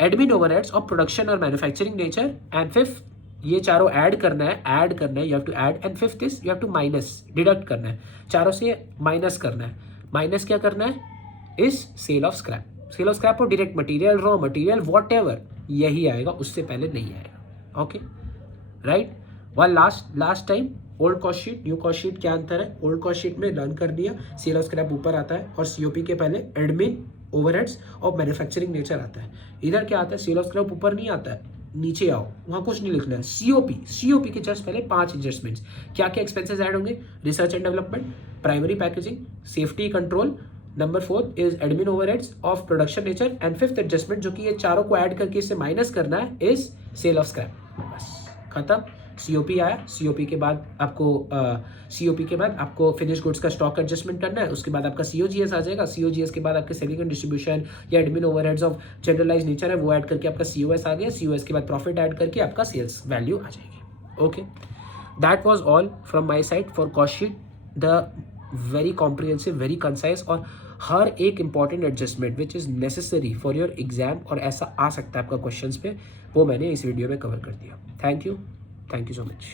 admin overheads of production और मैन्युफैक्चरिंग नेचर, एंड 5th ये चारों ऐड करना है, you have to add, and 5th is you have to minus, deduct करना है, चारों से minus करना है। माइनस क्या करना है, इज सेल ऑफ स्क्रैप और direct material, raw material, whatever, यही आएगा, उससे पहले नहीं आएगा। Okay right, one last time, old cost sheet new cost sheet क्या अंतर है। ओल्ड कॉस्ट शीट में लर्न कर दिया, सेल ऑफ स्क्रैप ऊपर आता है और COP के पहले एडमिन ओवरहेड्स और मैन्युफैक्चरिंग नेचर आता है। इधर क्या आता है, सेल ऑफ स्क्रैप ऊपर नहीं आता है, नीचे आओ, वहाँ कुछ नहीं लिखना है। COP के जस्ट पहले 5 एडजस्टमेंट्स, क्या क्या एक्सपेंसेस ऐड होंगे, research and development, primary packaging, safety control, number 4 is admin overheads of production nature, and 5th adjustment जो कि ये चारों को ऐड करके इससे माइनस करना है, इज सेल ऑफ स्क्रैप। बस खत्म। COP आया, COP के बाद आपको फिनिश गुड्स का स्टॉक एडजस्टमेंट करना है, उसके बाद आपका COGS आ जाएगा, COGS के बाद आपके सेलिंग एंड डिस्ट्रीब्यूशन या admin overheads of generalise nature है वो ऐड करके आपका COS आ गया, COS के बाद प्रॉफिट ऐड करके आपका सेल्स वैल्यू आ जाएगी। Okay, that was all from my side for cost sheet, the very comprehensive, very concise, और हर एक important adjustment which is necessary for your exam और ऐसा आ सकता है आपका क्वेश्चंस पे, वो मैंने इस वीडियो में कवर कर दिया। Thank you so much.